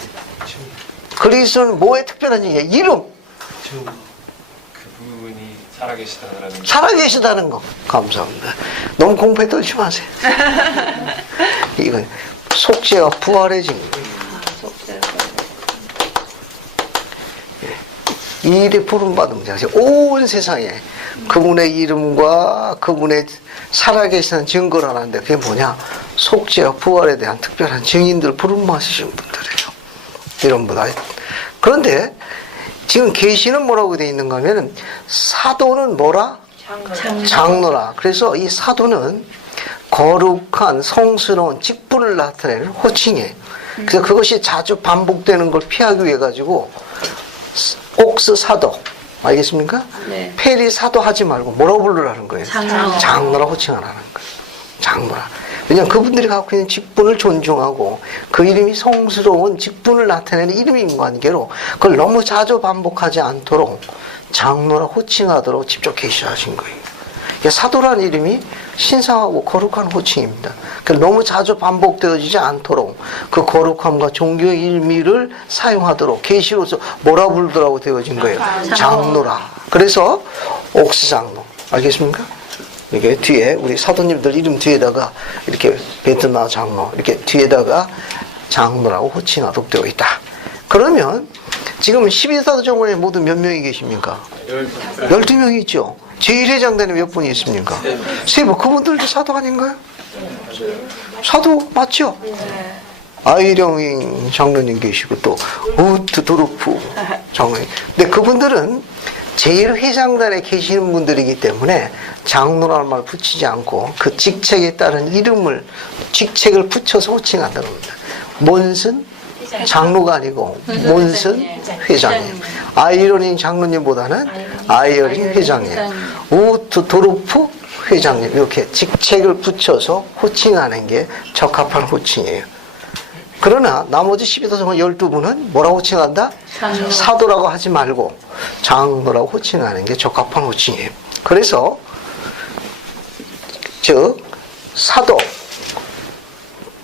그리스는 뭐의 특별한 증인이야? 이름! 그분이 살아계시다는 거. 살아계시다는 거. 감사합니다. 너무 공포에 떨지 마세요. 이건 속죄와 부활의 증인. 이 일에 부름받은 자죠. 온 세상에 그분의 이름과 그분의 살아계시는 증거를 하는데 그게 뭐냐? 속죄와 부활에 대한 특별한 증인들 부름받으신 분들이에요. 이런 분들. 그런데 지금 계시는 뭐라고 되어 있는가 하면은 사도는 뭐라? 장로라. 그래서 이 사도는 거룩한 성스러운 직분을 나타내는 호칭이에요. 그래서 그것이 자주 반복되는 걸 피하기 위해 가지고 옥스 사도, 알겠습니까? 네. 페리 사도 하지 말고 뭐라고 부르라는 거예요? 장로라 호칭하라는 거예요. 장로라. 왜냐하면 그분들이 갖고 있는 직분을 존중하고 그 이름이 성스러운 직분을 나타내는 이름인 관계로 그걸 너무 자주 반복하지 않도록 장로라 호칭하도록 직접 계시하신 거예요. 사도라는 이름이 신성하고 거룩한 호칭입니다. 너무 자주 반복되어지지 않도록 그 거룩함과 종교의 의미를 사용하도록 계시로서 뭐라 부르더라고 되어진 거예요? 장로라. 그래서 옥스 장로. 알겠습니까? 이게 뒤에 우리 사도님들 이름 뒤에다가 이렇게 베트나 장로 이렇게 뒤에다가 장로라고 호칭하도록 되어 있다. 그러면 지금 12사도 정원에 모두 몇 명이 계십니까? 12명이 있죠. 제1회장단에 몇 분이 있습니까? 세 분. 그분들도 사도 아닌가요? 사도 맞죠? 아이령인 장로님 계시고 또 우트 도르프 장로님. 근데 그분들은 제1회장단에 계시는 분들이기 때문에 장로라는 말 붙이지 않고 그 직책에 따른 이름을 직책을 붙여서 호칭한다는 겁니다. 몬슨 장로가 아니고 몬슨 회장님. 아이러닝 장로님보다는 아이러닝 회장님. 우트 도르프 회장님. 이렇게 직책을 붙여서 호칭하는 게 적합한 호칭이에요. 그러나 나머지 12도성은 12분은 뭐라고 호칭한다? 사도라고 하지 말고 장로라고 호칭하는 게 적합한 호칭이에요. 그래서 즉 사도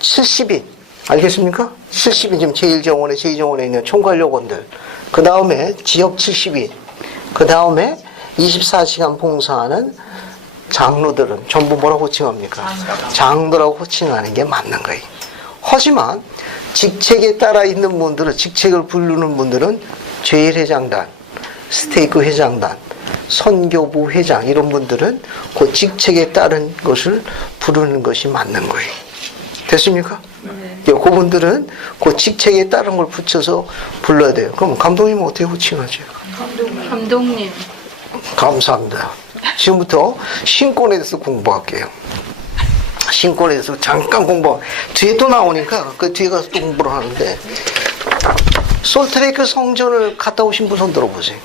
70인 알겠습니까? 70인 지금 제1정원에 제2정원에 있는 총괄요원들 그 다음에 지역 70인 그 다음에 24시간 봉사하는 장로들은 전부 뭐라고 호칭합니까? 장로라고 호칭하는 게 맞는 거예요. 하지만 직책에 따라 있는 분들은 직책을 부르는 분들은 제1회장단, 스테이크 회장단, 선교부 회장 이런 분들은 그 직책에 따른 것을 부르는 것이 맞는 거예요. 됐습니까? 네. 그분들은 그 직책에 따른 걸 붙여서 불러야 돼요. 그럼 감독님은 어떻게 호칭하죠? 감독님. 감사합니다. 지금부터 신권에 대해서 공부할게요. 신권에 대해서 잠깐 공부. 뒤에 또 나오니까 그 뒤에 가서 또 공부를 하는데 솔트레이크 성전을 갔다 오신 분 손 들어보세요.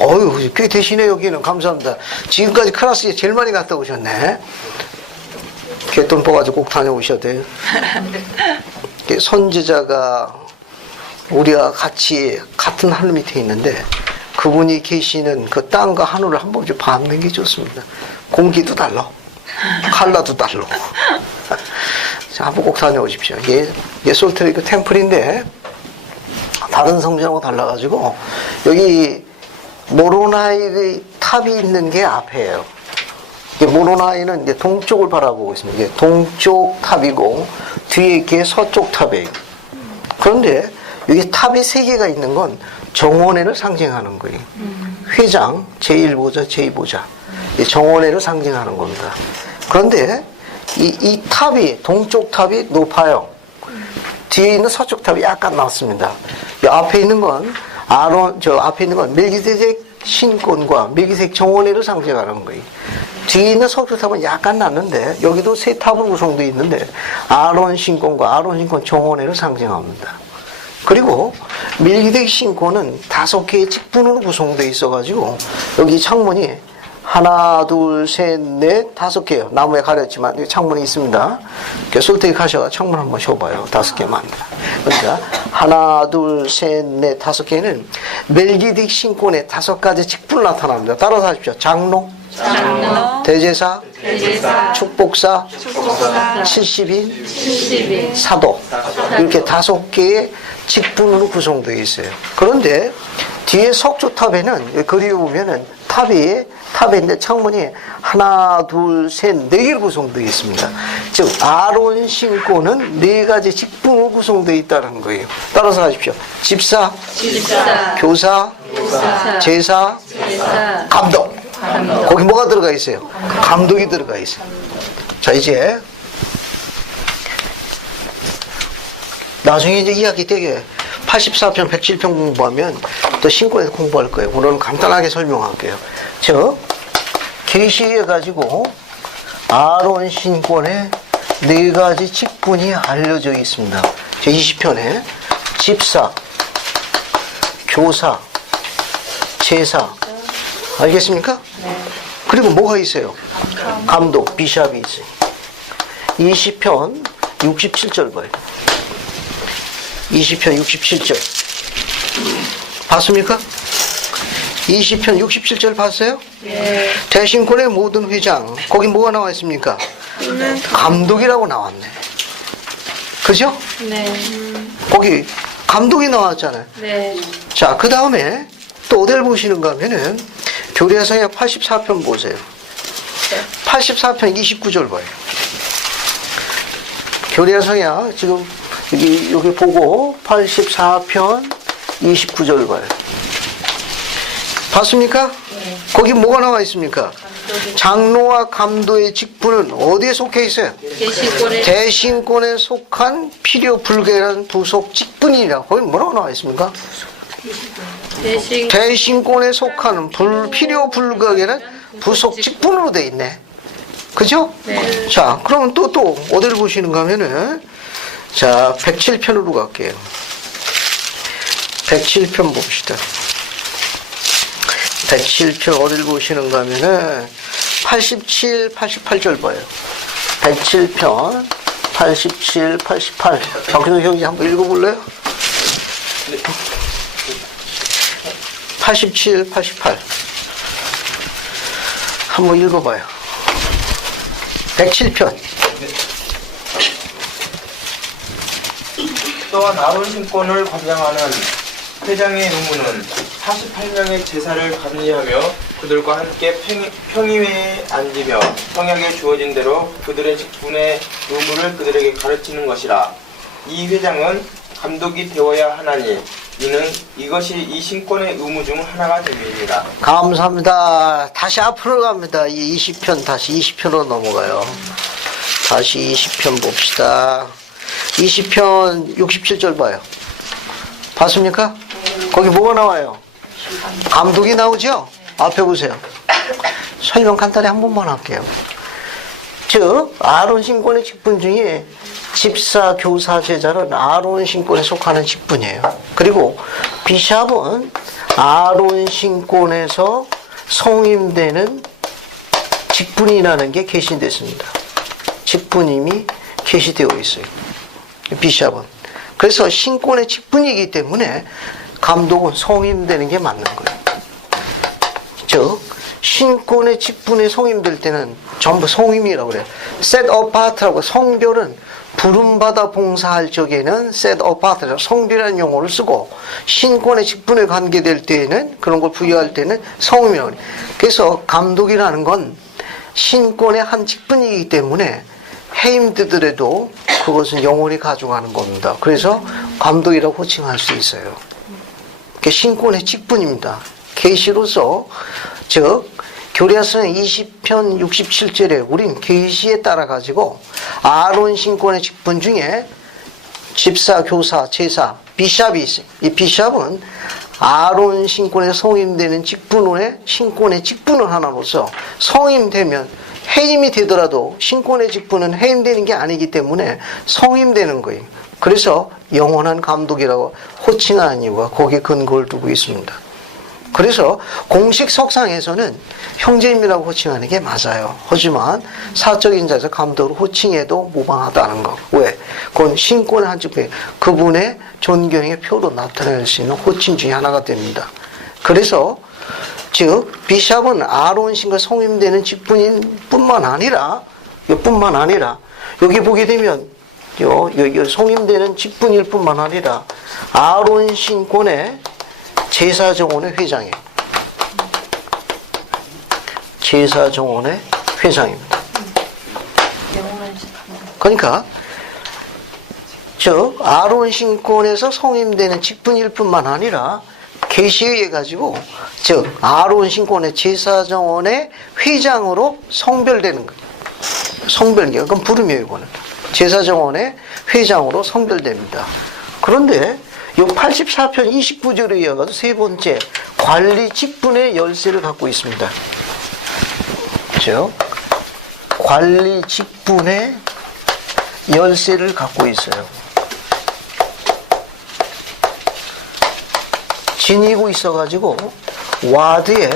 어휴, 꽤 되시네 여기는. 감사합니다. 지금까지 클래스에 제일 많이 갔다 오셨네. 개돈 뽑아가지고 꼭 다녀오셔야 돼요. 선지자가 우리와 같이 같은 하늘 밑에 있는데 그분이 계시는 그 땅과 하늘을 한 번쯤 밟는 게 좋습니다. 공기도 달라. 칼라도 달라. 자, 한번 꼭 다녀오십시오. 이게 솔트레이크 템플인데 다른 성전하고 달라가지고 여기 모로나이 탑이 있는 게 앞에요. 모로나이는 이제 동쪽을 바라보고 있습니다. 이게 동쪽 탑이고 뒤에 이게 서쪽 탑이에요. 그런데 여기 탑이 세 개가 있는 건 정원회를 상징하는 거예요. 회장, 제1보좌, 제2보좌. 정원회를 상징하는 겁니다. 그런데 이 탑이 동쪽 탑이 높아요. 뒤에 있는 서쪽 탑이 약간 낮습니다. 이 앞에 있는 건 앞에 있는 건 멜기세덱 신권과 멜기세덱 정원회를 상징하는 거예요. 뒤에 있는 서쪽 탑은 약간 낮는데 여기도 세 탑으로 구성되어 있는데 아론 신권과 아론 신권 정원회를 상징합니다. 그리고 멜기세덱 신권은 5개의 직분으로 구성되어 있어가지고 여기 창문이 하나, 둘, 셋, 넷, 5개요. 나무에 가렸지만 창문이 있습니다. 솔직히 가셔서 창문 한번 셔봐요. 5개만. 그러니까 하나, 둘, 셋, 넷, 5개는 멜기세덱 신권의 5가지 직분을 나타납니다. 따라서 하십시오. 장로, 대제사, 축복사, 70인, 사도. 이렇게 5개의 직분으로 구성되어 있어요. 그런데 뒤에 석조탑에는 그리에 보면은 탑에 있는 창문이 하나, 둘, 셋, 네 개로 구성되어 있습니다. 즉 아론 신권은 네 가지 직분으로 구성되어 있다는 거예요. 따라서 하십시오. 집사, 교사, 제사, 감독. 거기 뭐가 들어가 있어요? 감독이 들어가 있어요. 자, 이제 나중에 이제 2학기 때 84편, 107편 공부하면 또 신권에서 공부할 거예요. 오늘은 간단하게 설명할게요. 즉, 계시해 가지고 아론 신권의 네 가지 직분이 알려져 있습니다. 제 20편에 집사, 교사, 제사. 알겠습니까? 네. 그리고 뭐가 있어요? 감독, 비샵이 있어요. 20편 67절 봐요. 20편 67절. 봤습니까? 20편 67절 봤어요? 네. 대신권의 모든 회장. 거기 뭐가 나와 있습니까? 감독이라고 나왔네. 그죠? 네. 거기 감독이 나왔잖아요. 네. 자, 그 다음에 또 어디를 보시는가 하면은 교리서의 84편 보세요. 84편 29절 봐요. 교리서야 지금 여기 보고 84편 29절 봐요. 봤습니까? 네. 거기 뭐가 나와 있습니까? 장로와 감도의 직분은 어디에 속해 있어요? 대신권에 속한 필요 불가한 부속 직분이라고. 거기 뭐라고 나와 있습니까? 대신권에 속하는 필요 불가한 부속 직분으로 돼 있네. 그죠? 네. 자, 그러면 또 어디를 보시는가 하면은 자, 107편으로 갈게요. 107편 봅시다. 107편 어디를 보시는가 하면은 87, 88절 봐요. 107편 87, 88. 박근호 형이 한번 읽어볼래요? 87, 88. 한번 읽어봐요. 107편. 또한 아론 신권을 관장하는 회장의 의무는 48명의 제사를 관리하며 그들과 함께 평의회에 앉으며 성약에 주어진 대로 그들의 직분의 의무를 그들에게 가르치는 것이라. 이 회장은 감독이 되어야 하나니 이것이 이 신권의 의무 중 하나가 됨이니라. 감사합니다. 다시 앞으로 갑니다. 이 20편 다시 20편으로 넘어가요. 다시 20편 봅시다. 20편 67절 봐요. 봤습니까? 거기 뭐가 나와요? 감독이 나오죠? 앞에 보세요. 설명 간단히 한 번만 할게요. 즉 아론 신권의 직분 중에 집사, 교사, 제자는 아론 신권에 속하는 직분이에요. 그리고 비샵은 아론 신권에서 성임되는 직분이라는 게 계시됐습니다. 직분임이 계시되어 있어요. 비샵은. 그래서 신권의 직분이기 때문에 감독은 성임되는 게 맞는 거예요. 즉 신권의 직분에 성임될 때는 전부 성임이라고 그래요. set apart라고. 성별은 부름받아 봉사할 적에는 set apart라고 성별이라는 용어를 쓰고, 신권의 직분에 관계될 때에는 그런 걸 부여할 때는 성임이라고 그래요. 그래서 감독이라는 건 신권의 한 직분이기 때문에 해임되더라도 그것은 영원히 가져가는 겁니다. 그래서 감독이라고 호칭할 수 있어요. 그게 신권의 직분입니다. 계시로서, 즉 교리서 20편 67절에 우린 계시에 따라 가지고 아론 신권의 직분 중에 집사, 교사, 제사, 비샵이 있어요. 이 비샵은 아론 신권에 성임되는 직분의 신권의 직분을 하나로서, 성임되면 해임이 되더라도 신권의 직분은 해임되는 게 아니기 때문에 성임되는 거예요. 그래서 영원한 감독이라고 호칭하는 이유가 거기에 근거를 두고 있습니다. 그래서 공식 석상에서는 형제임이라고 호칭하는 게 맞아요. 하지만 사적인 자에서 감독으로 호칭해도 무방하다는 거. 왜? 그건 신권의 한 직분에 그분의 존경의 표로 나타낼 수 있는 호칭 중에 하나가 됩니다. 그래서 즉 비샵은 아론 신과 성임되는 직분인 뿐만 아니라 여기 보게 되면 성임되는 직분일 뿐만 아니라 아론 신권의 제사 정원의 회장이에요. 제사 정원의 회장입니다. 그러니까 즉 아론 신권에서 성임되는 직분일 뿐만 아니라 계시에 의해 가지고 즉 아론 신권의 제사 정원의 회장으로 성별되는 거예요. 성별이요. 그건 부름이에요. 이거는 제사 정원의 회장으로 성별됩니다. 그런데 이 84편 29절에 이어가서 세 번째 관리 직분의 열쇠를 갖고 있습니다. 즉 관리 직분의 열쇠를 갖고 있어요. 지니고 있어가지고 와드의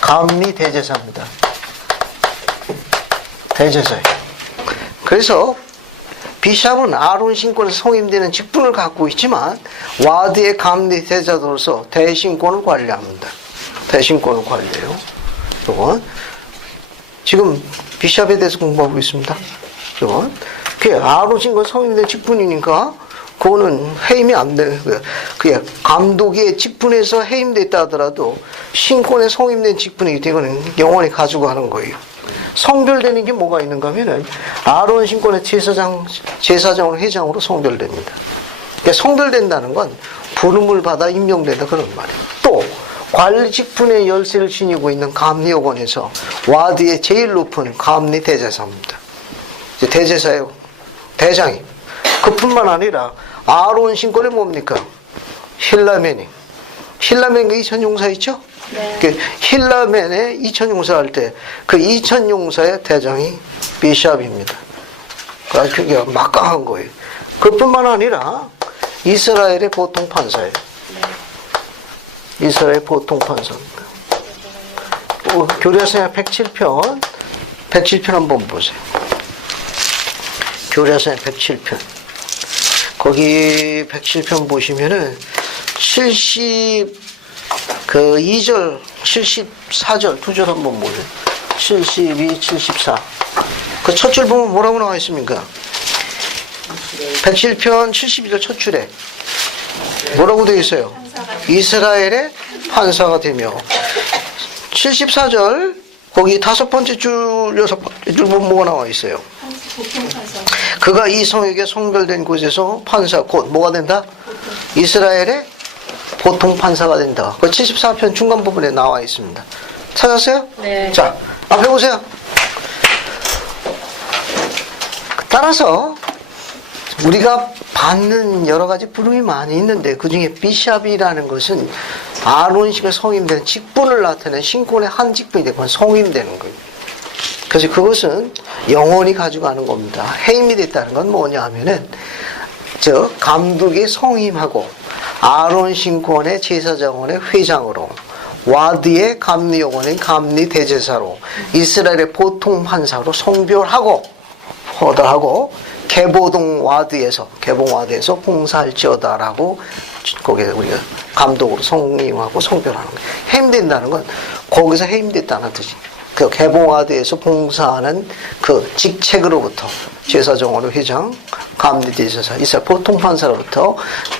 감리 대제사입니다. 대제사예요. 그래서 비샵은 아론 신권에서 성임되는 직분을 갖고 있지만 와드의 감리 대제사로서 대신권을 관리합니다. 대신권을 관리해요. 이건 지금 비샵에 대해서 공부하고 있습니다. 이건 그 아론 신권 성임된 직분이니까 그거는 해임이 안 되는 거예요. 그게 감독의 직분에서 해임됐다 하더라도 신권에 성임된 직분이기 때문에 영원히 가지고 가는 거예요. 성별되는 게 뭐가 있는가 하면은 아론 신권의 제사장으로 회장으로 성별됩니다. 그러니까 성별된다는 건 부름을 받아 임명된다 그런 말이에요. 또 관리 직분의 열쇠를 지니고 있는 감리요원에서 와드의 제일 높은 감리 대제사입니다. 대제사예요. 대장이. 그뿐만 아니라 아론 신권이 뭡니까? 힐라멘이. 힐라멘과 이천용사 있죠? 네. 그 힐라멘의 이천용사 할 때 그 이천용사의 대장이 비샵입니다. 그게 막강한 거예요. 그뿐만 아니라 이스라엘의 보통 판사예요. 이스라엘 보통 판사입니다. 교례서의 107편 한번 보세요. 교례서의 107편. 거기 107편 보시면은 2절, 74절, 두 절 한번 보세요. 72, 74. 그 첫 줄 보면 뭐라고 나와 있습니까? 107편 72절 첫 줄에 뭐라고 되어 있어요? 이스라엘의 판사가 되며 74절 거기 다섯 번째 줄, 여섯 번째 줄 보면 뭐가 나와 있어요? 그가 이 성에게 성별된 곳에서 판사 곧 뭐가 된다? 이스라엘의 보통 판사가 된다. 그 74편 중간 부분에 나와 있습니다. 찾았어요? 네. 자, 앞에 보세요. 따라서 우리가 받는 여러 가지 부름이 많이 있는데 그 중에 비샵이라는 것은 아론식의 성임되는 직분을 나타내는 신권의 한 직분이 되고 성임되는 거예요. 그래서 그것은 영원히 가져가는 겁니다. 해임이 됐다는 건 뭐냐 하면은 감독의 성임하고 아론 신권의 제사장원의 회장으로 와드의 감리요원의 감리 대제사로 이스라엘의 보통 판사로 성별하고 허다하고 개봉 와드에서 봉사할지어다라고 거기에 우리가 감독으로 성임하고 성별하는 거예요. 해임된다는 건 거기서 해임됐다는 뜻이. 그 개봉 와드에서 봉사하는 그 직책으로부터 제사정원의 회장, 감리대제사, 이스라엘 보통 판사로부터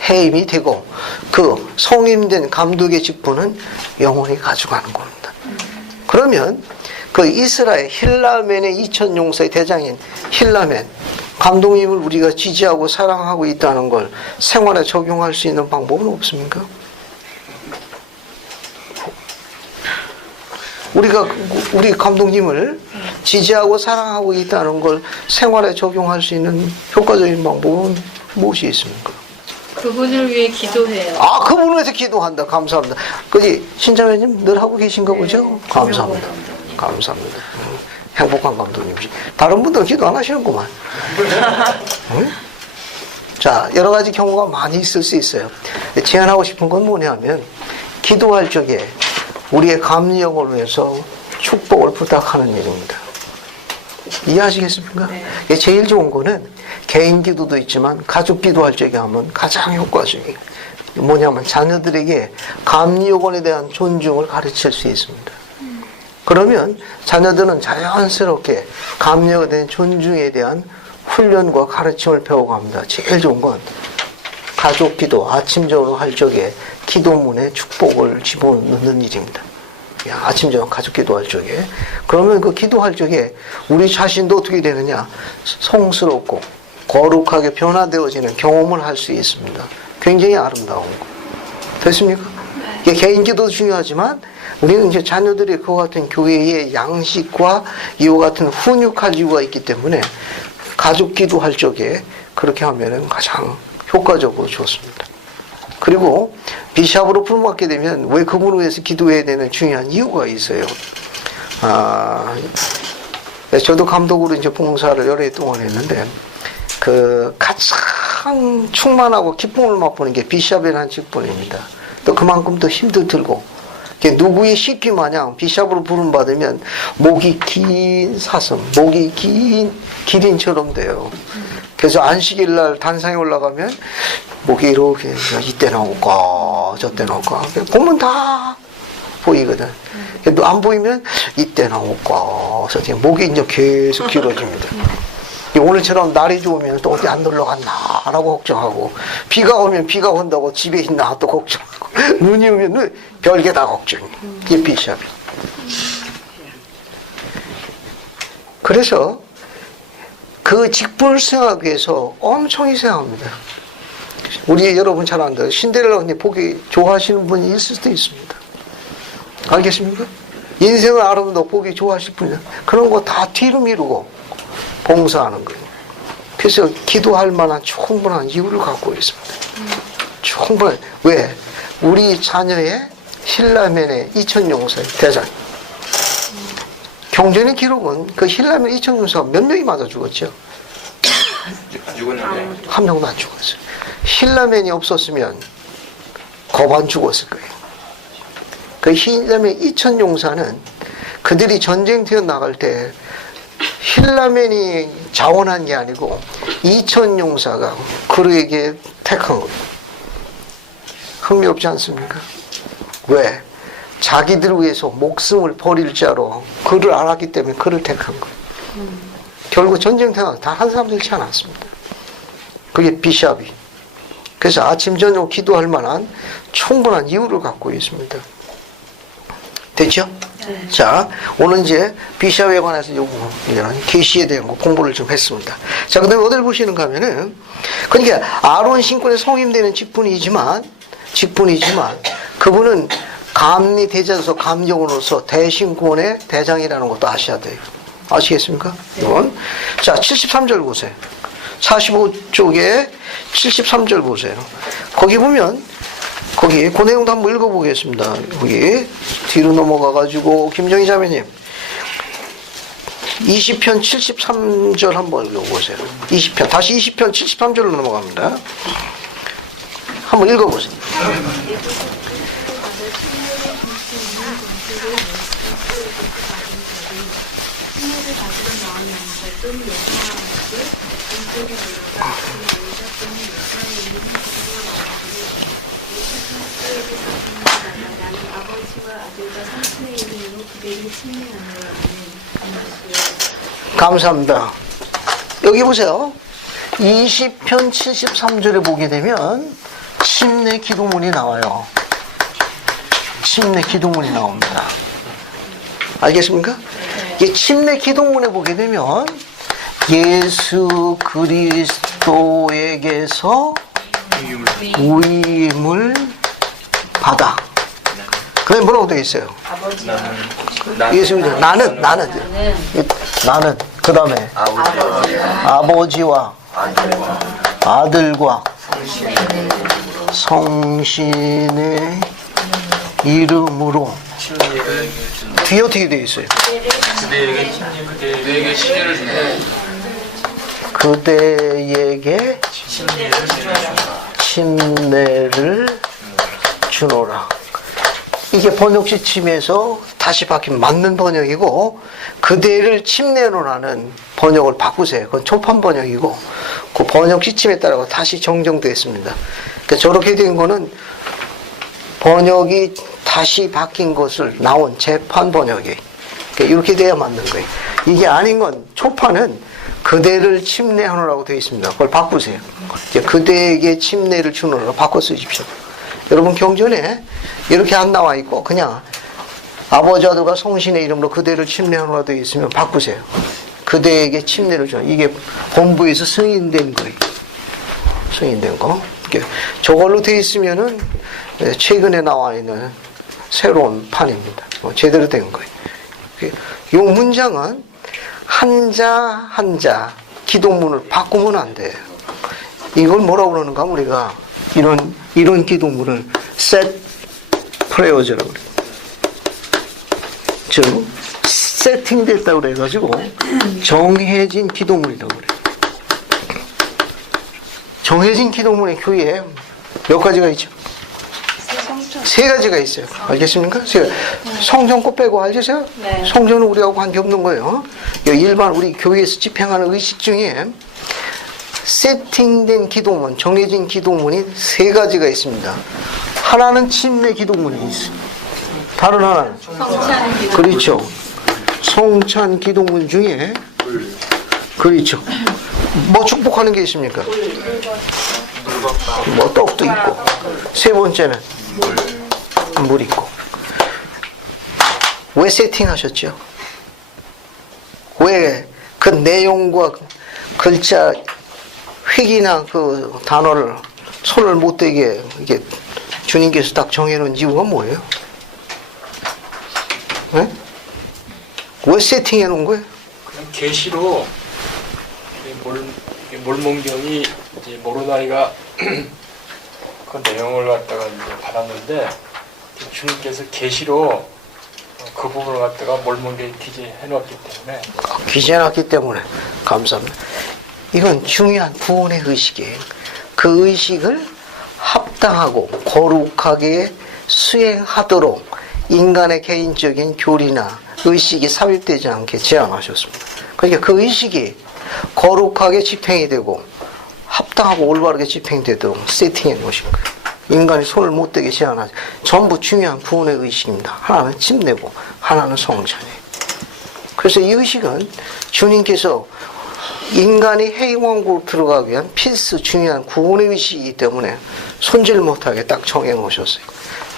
해임이 되고 그 성임된 감독의 직분은 영원히 가져가는 겁니다. 그러면 그 이스라엘 힐라멘의 이천용사의 대장인 힐라멘 감독님을 우리가 지지하고 사랑하고 있다는 걸 생활에 적용할 수 있는 방법은 없습니까? 우리가 우리 감독님을 지지하고 사랑하고 있다는 걸 생활에 적용할 수 있는 효과적인 방법은 무엇이 있습니까? 그분을 위해 기도해요. 아, 그분을 위해서 기도한다. 감사합니다. 그지 신자매님 늘 하고 계신 거 보죠? 감사합니다. 감사합니다. 행복한 감독님이시. 다른 분들은 기도 안 하시는구만. 응? 자, 여러 가지 경우가 많이 있을 수 있어요. 제안하고 싶은 건 뭐냐면 기도할 적에 우리의 감리역을 위해서 축복을 부탁하는 일입니다. 이해하시겠습니까? 네. 제일 좋은 거는 개인 기도도 있지만 가족 기도할 적에 하면 가장 효과적이에요. 뭐냐면 자녀들에게 감리요원에 대한 존중을 가르칠 수 있습니다. 그러면 자녀들은 자연스럽게 감리요원에 대한 존중에 대한 훈련과 가르침을 배워갑니다. 제일 좋은 건 가족 기도, 아침적으로 할 적에 기도문에 축복을 집어넣는 일입니다. 아침 저녁 가족 기도할 적에. 그러면 그 기도할 적에 우리 자신도 어떻게 되느냐? 성스럽고 거룩하게 변화되어지는 경험을 할 수 있습니다. 굉장히 아름다운 거. 됐습니까? 이게 개인 기도도 중요하지만 우리는 이제 자녀들이 그와 같은 교회의 양식과 이와 같은 훈육할 이유가 있기 때문에 가족 기도할 적에 그렇게 하면은 가장 효과적으로 좋습니다. 그리고 비샵으로 부름받게 되면 왜 그분을 위해서 기도해야 되는 중요한 이유가 있어요. 저도 감독으로 이제 봉사를 여러 해 동안 했는데 그 가장 충만하고 기쁨을 맛보는 게 비샵이라는 직분입니다. 또 그만큼 더 힘도 들고 누구의 식기 마냥 비샵으로 부름받으면 목이 긴 사슴, 목이 긴 기린처럼 돼요. 그래서 안식일 날 단상에 올라가면 목이 이렇게 이때 나올까 저때 나올까 보면 다 보이거든. 또 안 보이면 이때 나올까 저때 목이 이제 계속 길어집니다. 오늘처럼 날이 좋으면 또 어디 안 놀러 갔나라고 걱정하고, 비가 오면 비가 온다고 집에 있나 또 걱정하고, 눈이 오면 별게 다 걱정이에요. 이게 비샵이. 그래서 그 직분을 수행하기 위해서 엄청 희생합니다. 우리 여러분 잘 안다. 신데렐라 언니 보기 좋아하시는 분이 있을 수도 있습니다. 알겠습니까? 인생을 아름다워 보기 좋아하실 분이야. 그런 거 다 뒤로 미루고 봉사하는 거예요. 그래서 기도할 만한 충분한 이유를 갖고 있습니다. 충분한. 왜? 우리 자녀의 힐라멘의 2000용사의 대장. 경전의 기록은 그 힐라멘 2000용사가 몇 명이 맞아 죽었죠? 안 죽었는데. 한 명도 안 죽었어요. 힐라멘이 없었으면 거반 죽었을 거예요. 그 힐라멘 2000용사는 그들이 전쟁터에 나갈 때 힐라멘이 자원한 게 아니고 2000용사가 그에게 택한 거예요. 흥미롭지 않습니까? 왜? 자기들을 위해서 목숨을 버릴 자로 그를 알았기 때문에 그를 택한 거예요. 결국 전쟁터가 다 한 사람도 잃지 않았습니다. 그게 비샵이. 그래서 아침 저녁 기도할 만한 충분한 이유를 갖고 있습니다. 됐죠? 네. 자, 오늘 이제 비샵에 관해서 이런 계시에 대한 거 공부를 좀 했습니다. 자, 그 다음에 어디를 보시는가 하면은, 그러니까 아론 신권의 성임되는 직분이지만 그분은 감리 대장서 감정으로서 대신권의 대장이라는 것도 아셔야 돼요. 아시겠습니까? 이건. 자, 73절 보세요. 45쪽에 73절 보세요. 거기 보면, 거기 그 내용도 한번 읽어보겠습니다. 거기 뒤로 넘어가가지고 김정희 자매님 20편 73절 한번 읽어보세요. 20편 다시 20편 73절로 넘어갑니다. 한번 읽어보세요. 감사합니다. 여기 보세요. 20편 73절에 보게 되면 침례 기도문이 나와요. 침례 기도문이 나옵니다. 알겠습니까? 이 침례 기도문에 보게 되면 예수 그리스도에게서 위임을 받아. 그게 뭐라고 되어 있어요? 예수 나는 그 다음에 아버지와 아들과 성신의 이름으로. 뒤에 어떻게 되어 있어요? 그대에게 침례를 주네. 그대에게 침례를 주노라. 이게 번역지침에서 다시 바뀐 맞는 번역이고, 그대를 침례로라는 번역을 바꾸세요. 그건 초판 번역이고, 그 번역지침에 따라 다시 정정되어 있습니다. 그러니까 저렇게 된 거는 번역이 다시 바뀐 것을 나온 재판 번역이. 그러니까 이렇게 돼야 맞는 거예요. 이게 아닌 건 초판은 그대를 침례하노라고 되어 있습니다. 그걸 바꾸세요. 이제 그대에게 침례를 주노라고 바꿔 쓰십시오. 여러분 경전에 이렇게 안 나와 있고 그냥 아버지 아들과 성신의 이름으로 그대를 침례하노라 되어 있으면 바꾸세요. 그대에게 침례를 줘. 이게 본부에서 승인된 거예요. 승인된 거. 저걸로 되어 있으면은 최근에 나와 있는 새로운 판입니다. 제대로 된 거예요. 이 문장은 한자 기도문을 바꾸면 안 돼요. 이걸 뭐라고 그러는가 하면 우리가 이런 기도문을 set prayers라고 그래요. 즉 세팅됐다고 그래가지고 정해진 기도문이라고 그래요. 정해진 기도문의 교회에 몇 가지가 있죠? 세 가지가 있어요. 알겠습니까? 성전 거 빼고 알겠어요? 네. 성전은 우리하고 관계없는 거예요. 일반 우리 교회에서 집행하는 의식 중에 세팅된 기도문, 정해진 기도문이 세 가지가 있습니다. 하나는 침례 기도문이 있어요. 다른 하나는? 성찬 기도. 그렇죠. 성찬 기도문 중에 그렇죠. 뭐 축복하는 게 있습니까? 뭐 떡도 있고. 세 번째는 물 있고. 왜 세팅하셨죠? 왜 그 내용과 글자 획이나 그 단어를 손을 못 대게 이게 주님께서 딱 정해놓은 이유가 뭐예요? 네? 왜 세팅해 놓은 거예요? 그냥 계시로 몰몬경이 이제 모로나이가 그 내용을 갖다가 이제 받았는데 주님께서 계시로 그 부분을 갖다가 몰몬경이 기재해 놓았기 때문에 기재해놨기 때문에 감사합니다. 이건 중요한 구원의 의식이에요. 그 의식을 합당하고 거룩하게 수행하도록 인간의 개인적인 교리나 의식이 삽입되지 않게 제안하셨습니다. 그러니까 그 의식이 거룩하게 집행이 되고 합당하고 올바르게 집행되도록 세팅해 놓으신 거예요. 인간이 손을 못 대게 제안하죠. 전부 중요한 구원의 의식입니다. 하나는 침례고 하나는 성찬이에요. 그래서 이 의식은 주님께서 인간이 해왕국으로 들어가기 위한 필수 중요한 구원의 의식이기 때문에 손질 못하게 딱 정해 놓으셨어요.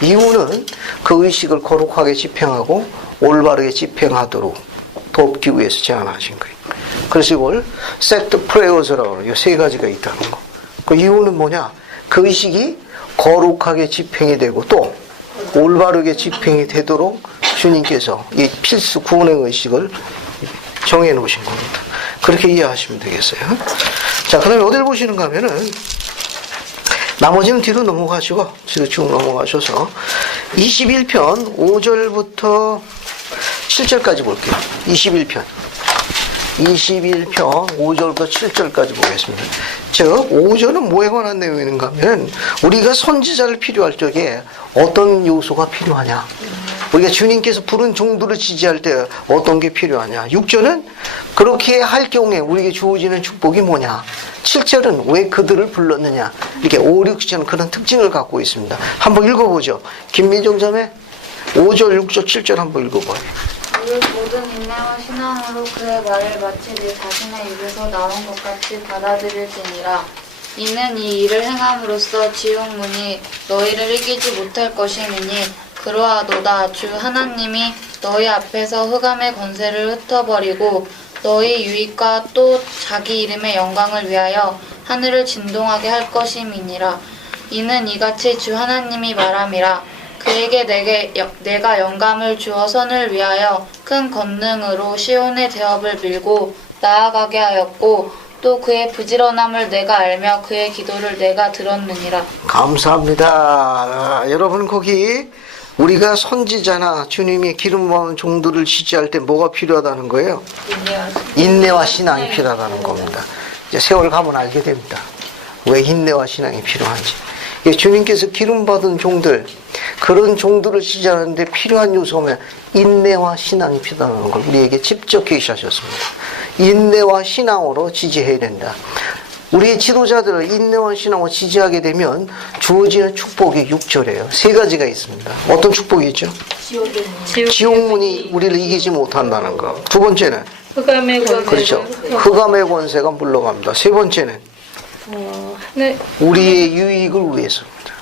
이유는 그 의식을 거룩하게 집행하고 올바르게 집행하도록 돕기 위해서 제안하신 거예요. 그래서 이걸 set prayers라고 해요. 세 가지가 있다는 거. 그 이유는 뭐냐? 그 의식이 거룩하게 집행이 되고 또 올바르게 집행이 되도록 주님께서 이 필수 구원의 의식을 정해 놓으신 겁니다. 그렇게 이해하시면 되겠어요. 자, 그 다음에 어디를 보시는가 하면은 나머지는 뒤로 넘어가시고 뒤로 쭉 넘어가셔서 21편 5절부터 7절까지 볼게요. 21편 5절부터 7절까지 보겠습니다. 즉 5절은 뭐에 관한 내용인가 하면 우리가 선지자를 필요할 적에 어떤 요소가 필요하냐, 우리가 주님께서 부른 종들을 지지할 때 어떤 게 필요하냐, 6절은 그렇게 할 경우에 우리에게 주어지는 축복이 뭐냐, 7절은 왜 그들을 불렀느냐, 이렇게 5, 6, 7절은 그런 특징을 갖고 있습니다. 한번 읽어보죠. 김민정 자매 5절, 6절, 7절 한번 읽어봐요. 모든 인내와 신앙으로 그의 말을 마치 내 자신의 입에서 나온 것 같이 받아들일지니라. 이는 이 일을 행함으로써 지옥문이 너희를 이기지 못할 것이니 그러하도다. 주 하나님이 너희 앞에서 흑암의 권세를 흩어버리고 너희 유익과 또 자기 이름의 영광을 위하여 하늘을 진동하게 할 것임이니라. 이는 이같이 주 하나님이 말함이라. 그에게 내가 영감을 주어 선을 위하여 큰 권능으로 시온의 대업을 밀고 나아가게 하였고 또 그의 부지런함을 내가 알며 그의 기도를 내가 들었느니라. 감사합니다. 여러분 거기 우리가 선지자나 주님의 기름 부은 종들을 지지할 때 뭐가 필요하다는 거예요? 인내와 신앙이 필요하다는 겁니다. 이제 세월 가면 알게 됩니다. 왜 인내와 신앙이 필요한지. 주님께서 기름 받은 종들, 그런 종들을 지지하는데 필요한 요소면 인내와 신앙이 필요하다는 걸 우리에게 직접 계시하셨습니다. 인내와 신앙으로 지지해야 된다. 우리의 지도자들을 인내와 신앙으로 지지하게 되면 주어지는 축복이 6절이에요. 세 가지가 있습니다. 어떤 축복이 있죠? 지옥문이 우리를 이기지 못한다는 거. 두 번째는 흑암의 권세. 그렇죠. 흑암의 권세가 물러갑니다. 세 번째는 네. 우리의 유익을 위해서입니다.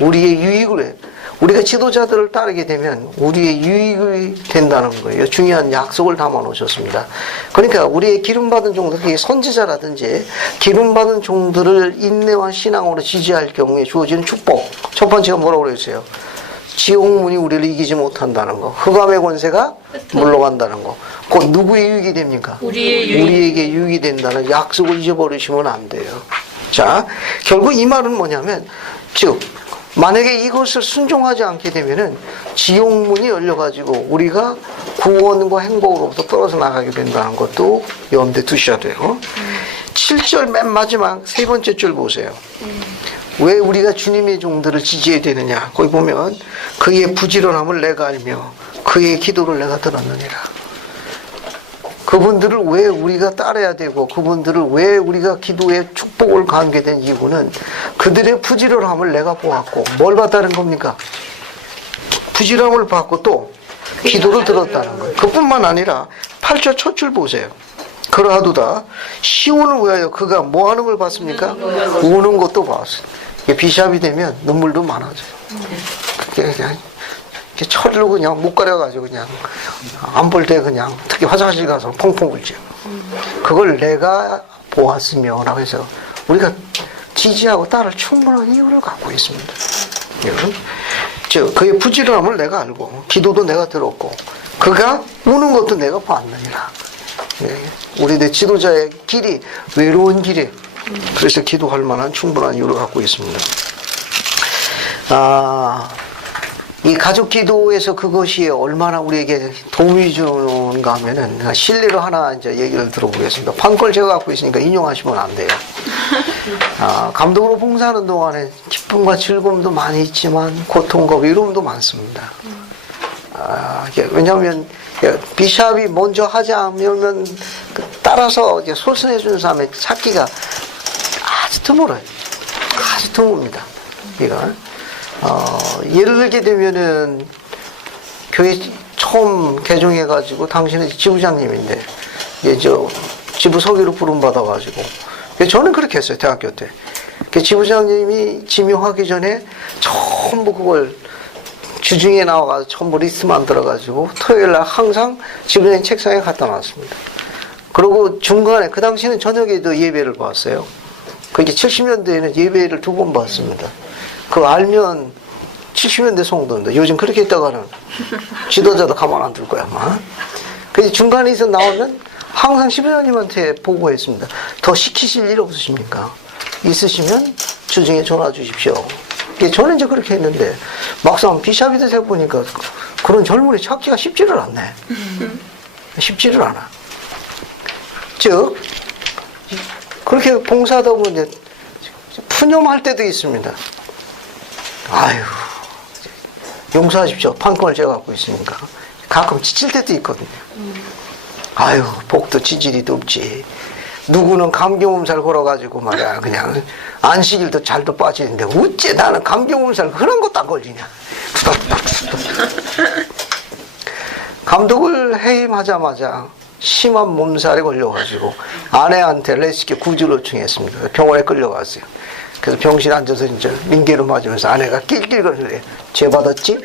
우리의 유익을 위해. 우리가 지도자들을 따르게 되면 우리의 유익이 된다는 거예요. 중요한 약속을 담아 놓으셨습니다. 그러니까 우리의 기름받은 종들, 그게 선지자라든지 기름받은 종들을 인내와 신앙으로 지지할 경우에 주어지는 축복. 첫 번째가 뭐라고 그랬어요? 지옥문이 우리를 이기지 못한다는 거. 흑암의 권세가 물러간다는 거. 곧 누구의 유익이 됩니까? 우리에게 유익이 된다는 약속을 잊어버리시면 안 돼요. 자, 결국 이 말은 뭐냐면, 즉 만약에 이것을 순종하지 않게 되면은 지옥문이 열려가지고 우리가 구원과 행복으로부터 떨어져 나가게 된다는 것도 염두에 두셔야 돼요. 7절 맨 마지막 세 번째 줄 보세요. 왜 우리가 주님의 종들을 지지해야 되느냐? 거기 보면 그의 부지런함을 내가 알며 그의 기도를 내가 들었느니라. 그분들을 왜 우리가 따라야 되고 그분들을 왜 우리가 기도의 축복을 가하게 된 이유는 그들의 부지런함을 내가 보았고 뭘 봤다는 겁니까? 부지런함을 봤고 또 기도를 들었다는 거예요. 그뿐만 아니라 8절 첫 줄 보세요. 그러하도다 시온을 위하여 그가 뭐 하는 걸 봤습니까? 우는 것도 봤어요. 비샵이 되면 눈물도 많아져요. 그게 그냥 철로 그냥 못 가려가지고 그냥 안 볼 때 그냥 특히 화장실 가서 펑펑 울죠. 그걸 내가 보았으며 라고 해서 우리가 지지하고 따를 충분한 이유를 갖고 있습니다. 즉 그의 부지런함을 내가 알고 기도도 내가 들었고 그가 우는 것도 내가 봤느니라. 우리들 지도자의 길이 외로운 길이에요. 그래서 기도할 만한 충분한 이유를 갖고 있습니다. 이 가족 기도에서 그것이 얼마나 우리에게 도움이 주는가 하면은 실례로 하나 이제 얘기를 들어보겠습니다. 판걸 제가 갖고 있으니까 인용하시면 안 돼요. 감독으로 봉사하는 동안에 기쁨과 즐거움도 많이 있지만 고통과 외로움도 많습니다. 왜냐하면 비샵이 먼저 하지 않으면 따라서 이제 소선해 주는 사람의 찾기가 아주 드물어요. 아주 드뭅니다. 그러니까 예를 들게 되면은 교회 처음 개종해가지고 당신은 지부장님인데 이제 저 지부 서기로 부름 받아가지고 저는 그렇게 했어요. 대학교 때 지부장님이 지명하기 전에 전부 그걸 주중에 나와가지고 전부 리스트 만들어가지고 토요일날 항상 지부장님 책상에 갖다 놨습니다. 그리고 중간에 그 당시는 저녁에도 예배를 봤어요. 그게 70년대에는 예배를 2번 봤습니다. 그거 알면 70년대 성도인데 요즘 그렇게 했다가는 지도자도 가만 안 둘 거야 아마. 그래서 중간에 있어 나오면 항상 지부장님한테 보고했습니다. 더 시키실 일 없으십니까? 있으시면 주중에 전화 주십시오. 저는 이제 그렇게 했는데 막상 비샵이 돼서 보니까 그런 젊은이 찾기가 쉽지를 않네. 쉽지를 않아. 즉 그렇게 봉사하다 보면 이제 푸념할 때도 있습니다. 아유, 용서하십시오. 판권을 제가 갖고 있으니까. 가끔 지칠 때도 있거든요. 아유, 복도 지지리도 없지. 누구는 감기몸살 걸어가지고 말이야. 그냥 안식일도 잘도 빠지는데 어째 나는 감기몸살 그런 것도 안 걸리냐. 감독을 해임하자마자 심한 몸살에 걸려가지고 아내한테 레스큐 구조를 요청했습니다. 병원에 끌려갔어요. 그래서 병실에 앉아서 이제 민계로 맞으면서 아내가 낄낄거리래. 죄 받았지?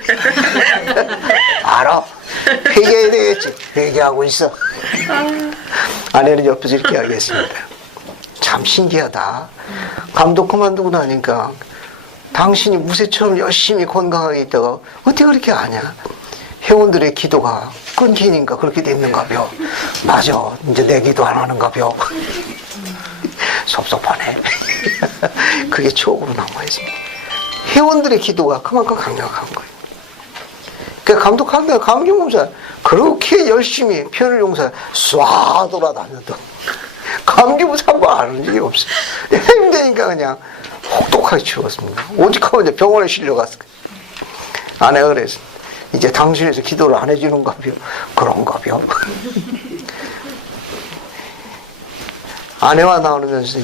알아. 회개해야 되겠지. 회개하고 있어. 아내는 옆에서 이렇게 하겠습니다. 참 신기하다. 감독 그만두고 나니까 당신이 무쇠처럼 열심히 건강하게 있다가 어떻게 그렇게 아냐? 회원들의 기도가 끊기니까 그렇게 됐는가벼. 맞아. 이제 내 기도 안 하는가벼. 섭섭하네. 그게 추억으로 남아있습니다. 회원들의 기도가 그만큼 강력한 거예요. 그러니까 감독한다 감기몸살 그렇게 열심히 편을 용사 쏴 돌아다녀도 감기몸살 한번 아는 적이 없어요. 힘드니까 그냥 혹독하게 치웠습니다. 오직하고 이제 병원에 실려갔어요. 아내가 그랬어. 이제 당신에서 기도를 안 해주는가벼. 그런가벼. 아내와 나누면서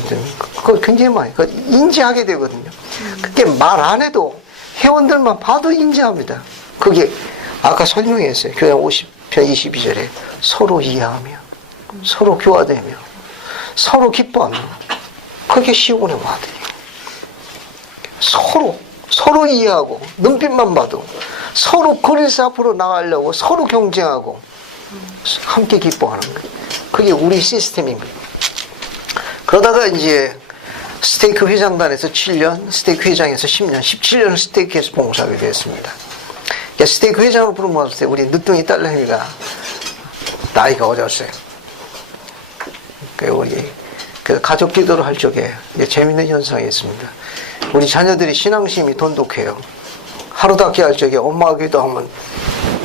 그걸 굉장히 많이 인지하게 되거든요. 그게 말 안 해도 회원들만 봐도 인지합니다. 그게 아까 설명했어요. 교양 50편 22절에 서로 이해하며 서로 교화되며 서로 기뻐하며 그게 시온의 와들이에요. 서로 서로 이해하고 눈빛만 봐도 서로 그리스 앞으로 나가려고 서로 경쟁하고 함께 기뻐하는 거예요. 그게 우리 시스템인 거예요. 그러다가 이제 스테이크 회장단에서 7년, 스테이크 회장에서 10년, 17년 스테이크에서 봉사하게 됐습니다. 스테이크 회장으로 부름받을 때 우리 늦둥이 딸내미가 나이가 어렸어요. 우리 가족 기도를 할 적에 재밌는 현상이 있습니다. 우리 자녀들이 신앙심이 돈독해요. 하루답게 할 적에 엄마가 기도하면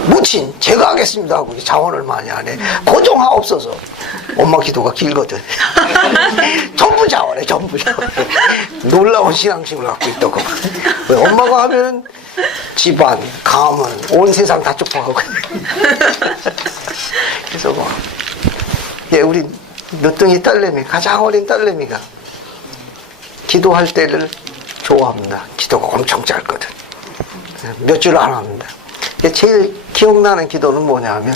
무친 제가 하겠습니다 하고 자원을 많이 안 해. 고정하옵소서. 엄마 기도가 길거든. 전부 자원해, 전부 자원해. 놀라운 신앙심을 갖고 있다고. 왜 엄마가 하면 집안, 가문, 온 세상 다 축복하고. 그래서 뭐, 우리 늦둥이 딸내미, 가장 어린 딸내미가 기도할 때를 좋아합니다. 기도가 엄청 짧거든. 몇 줄 안 합니다. 제일 기억나는 기도는 뭐냐 하면,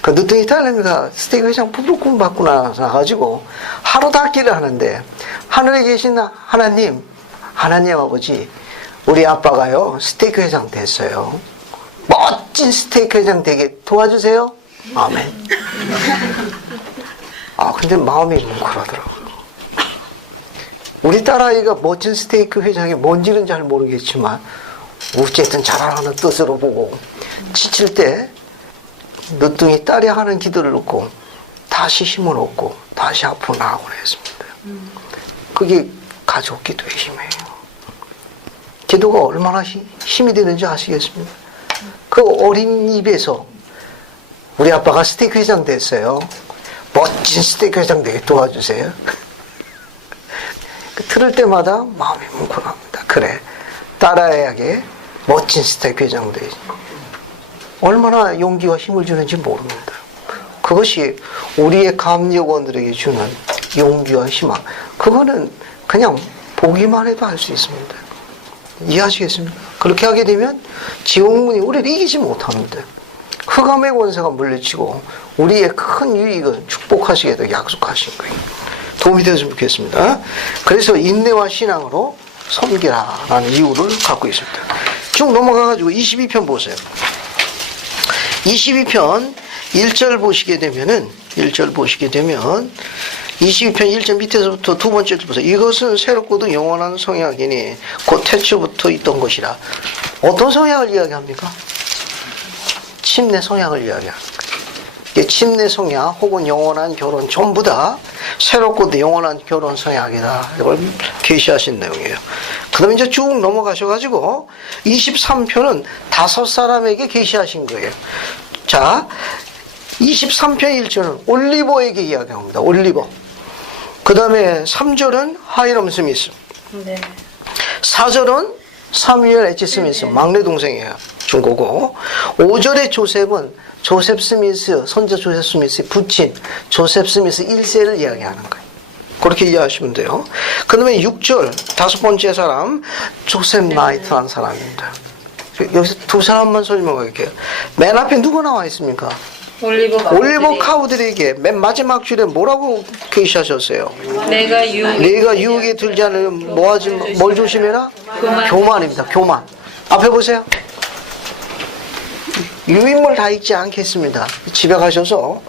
그 늦둥이 딸내미가 스테이크 회장 부부꿈 받고 나가지고 하루 닫기를 하는데, 하늘에 계신 하나님 아버지, 우리 아빠가요, 스테이크 회장 됐어요. 멋진 스테이크 회장 되게 도와주세요. 아멘. 근데 마음이 뭉클하더라고요. 우리 딸아이가 멋진 스테이크 회장이 뭔지는 잘 모르겠지만, 어쨌든 잘하는 뜻으로 보고, 지칠 때, 늦둥이 딸이 하는 기도를 듣고, 다시 힘을 얻고, 다시 앞으로 나아가곤 했습니다. 그게 가족 기도의 힘이에요. 기도가 얼마나 힘이 되는지 아시겠습니까? 그 어린 입에서, 우리 아빠가 스테이크 회장 됐어요. 멋진 스테이크 회장 되게 도와주세요. 들을 때마다 마음이 뭉클합니다. 그래, 딸아이에게 멋진 스테이크 회장 되지. 얼마나 용기와 힘을 주는지 모릅니다. 그것이 우리의 감역원들에게 주는 용기와 희망. 그거는 그냥 보기만 해도 알 수 있습니다. 이해하시겠습니까? 그렇게 하게 되면 지옥문이 우리를 이기지 못합니다. 흑암의 권세가 물리치고 우리의 큰 유익을 축복하시게도 약속하신 거예요. 도움이 되었으면 좋겠습니다. 그래서 인내와 신앙으로 섬기라라는 이유를 갖고 있습니다. 쭉 넘어가가지고 22편 보세요. 22편 1절 보시게 되면 22편 1절 밑에서부터 두 번째 줄 보세요. 이것은 새롭고도 영원한 성약이니 곧 태초부터 있던 것이라. 어떤 성약을 이야기합니까? 침례 성약을 이야기합니다. 침례 성약 혹은 영원한 결혼 전부 다 새롭고도 영원한 결혼 성약이다. 이걸 계시하신 내용이에요. 그 다음에 이제 쭉 넘어가셔가지고 23편은 5사람에게 계시하신 거예요. 자, 23편 1절은 올리버에게 이야기합니다. 올리버. 그 다음에 3절은 하이럼 스미스. 네. 4절은 사무엘 H. 스미스, 막내 동생이에요. 중고고. 5절의 조셉은 조셉 스미스, 선자 조셉 스미스의 부친 조셉 스미스 1세를 이야기하는 거예요. 그렇게 이해하시면 돼요. 그 다음에 6절, 5번째 사람, 조셉 나이트라는 사람입니다. 여기서 두 사람만 설명할게요. 맨 앞에 누가 나와 있습니까? 올리버 카우들에게 맨 마지막 줄에 뭐라고 계시하셨어요? 내가 유혹에 들지 않으면 뭘 조심해라? 교만입니다. 교만. 앞에 보세요. 유인물 다 읽지 않겠습니다. 집에 가셔서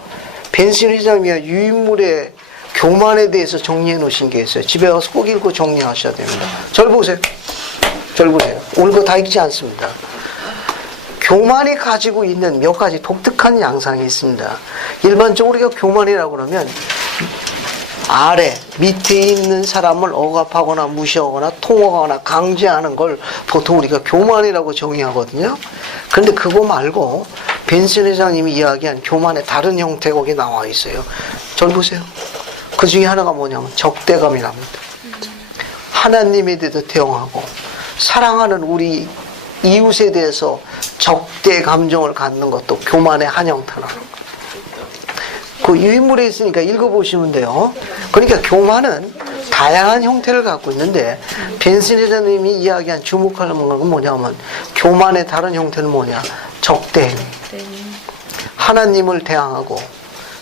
벤슨 회장이 유인물의 교만에 대해서 정리해 놓으신 게 있어요. 집에 가서 꼭 읽고 정리하셔야 됩니다. 절 보세요. 오늘 거 다 읽지 않습니다. 교만이 가지고 있는 몇 가지 독특한 양상이 있습니다. 일반적으로 우리가 교만이라고 그러면 밑에 있는 사람을 억압하거나 무시하거나 통하거나 강제하는 걸 보통 우리가 교만이라고 정의하거든요. 그런데 그거 말고 벤슨 회장님이 이야기한 교만의 다른 형태가 거기 나와 있어요. 절 보세요. 그 중에 하나가 뭐냐면 적대감이랍니다. 하나님에 대해서 대응하고 사랑하는 우리 이웃에 대해서 적대 감정을 갖는 것도 교만의 한 형태라는 거예요. 그 유인물에 있으니까 읽어보시면 돼요. 그러니까 교만은 다양한 형태를 갖고 있는데 벤슨 회장님이 이야기한 주목할 것은 뭐냐면 교만의 다른 형태는 뭐냐? 적대행위. 하나님을 대항하고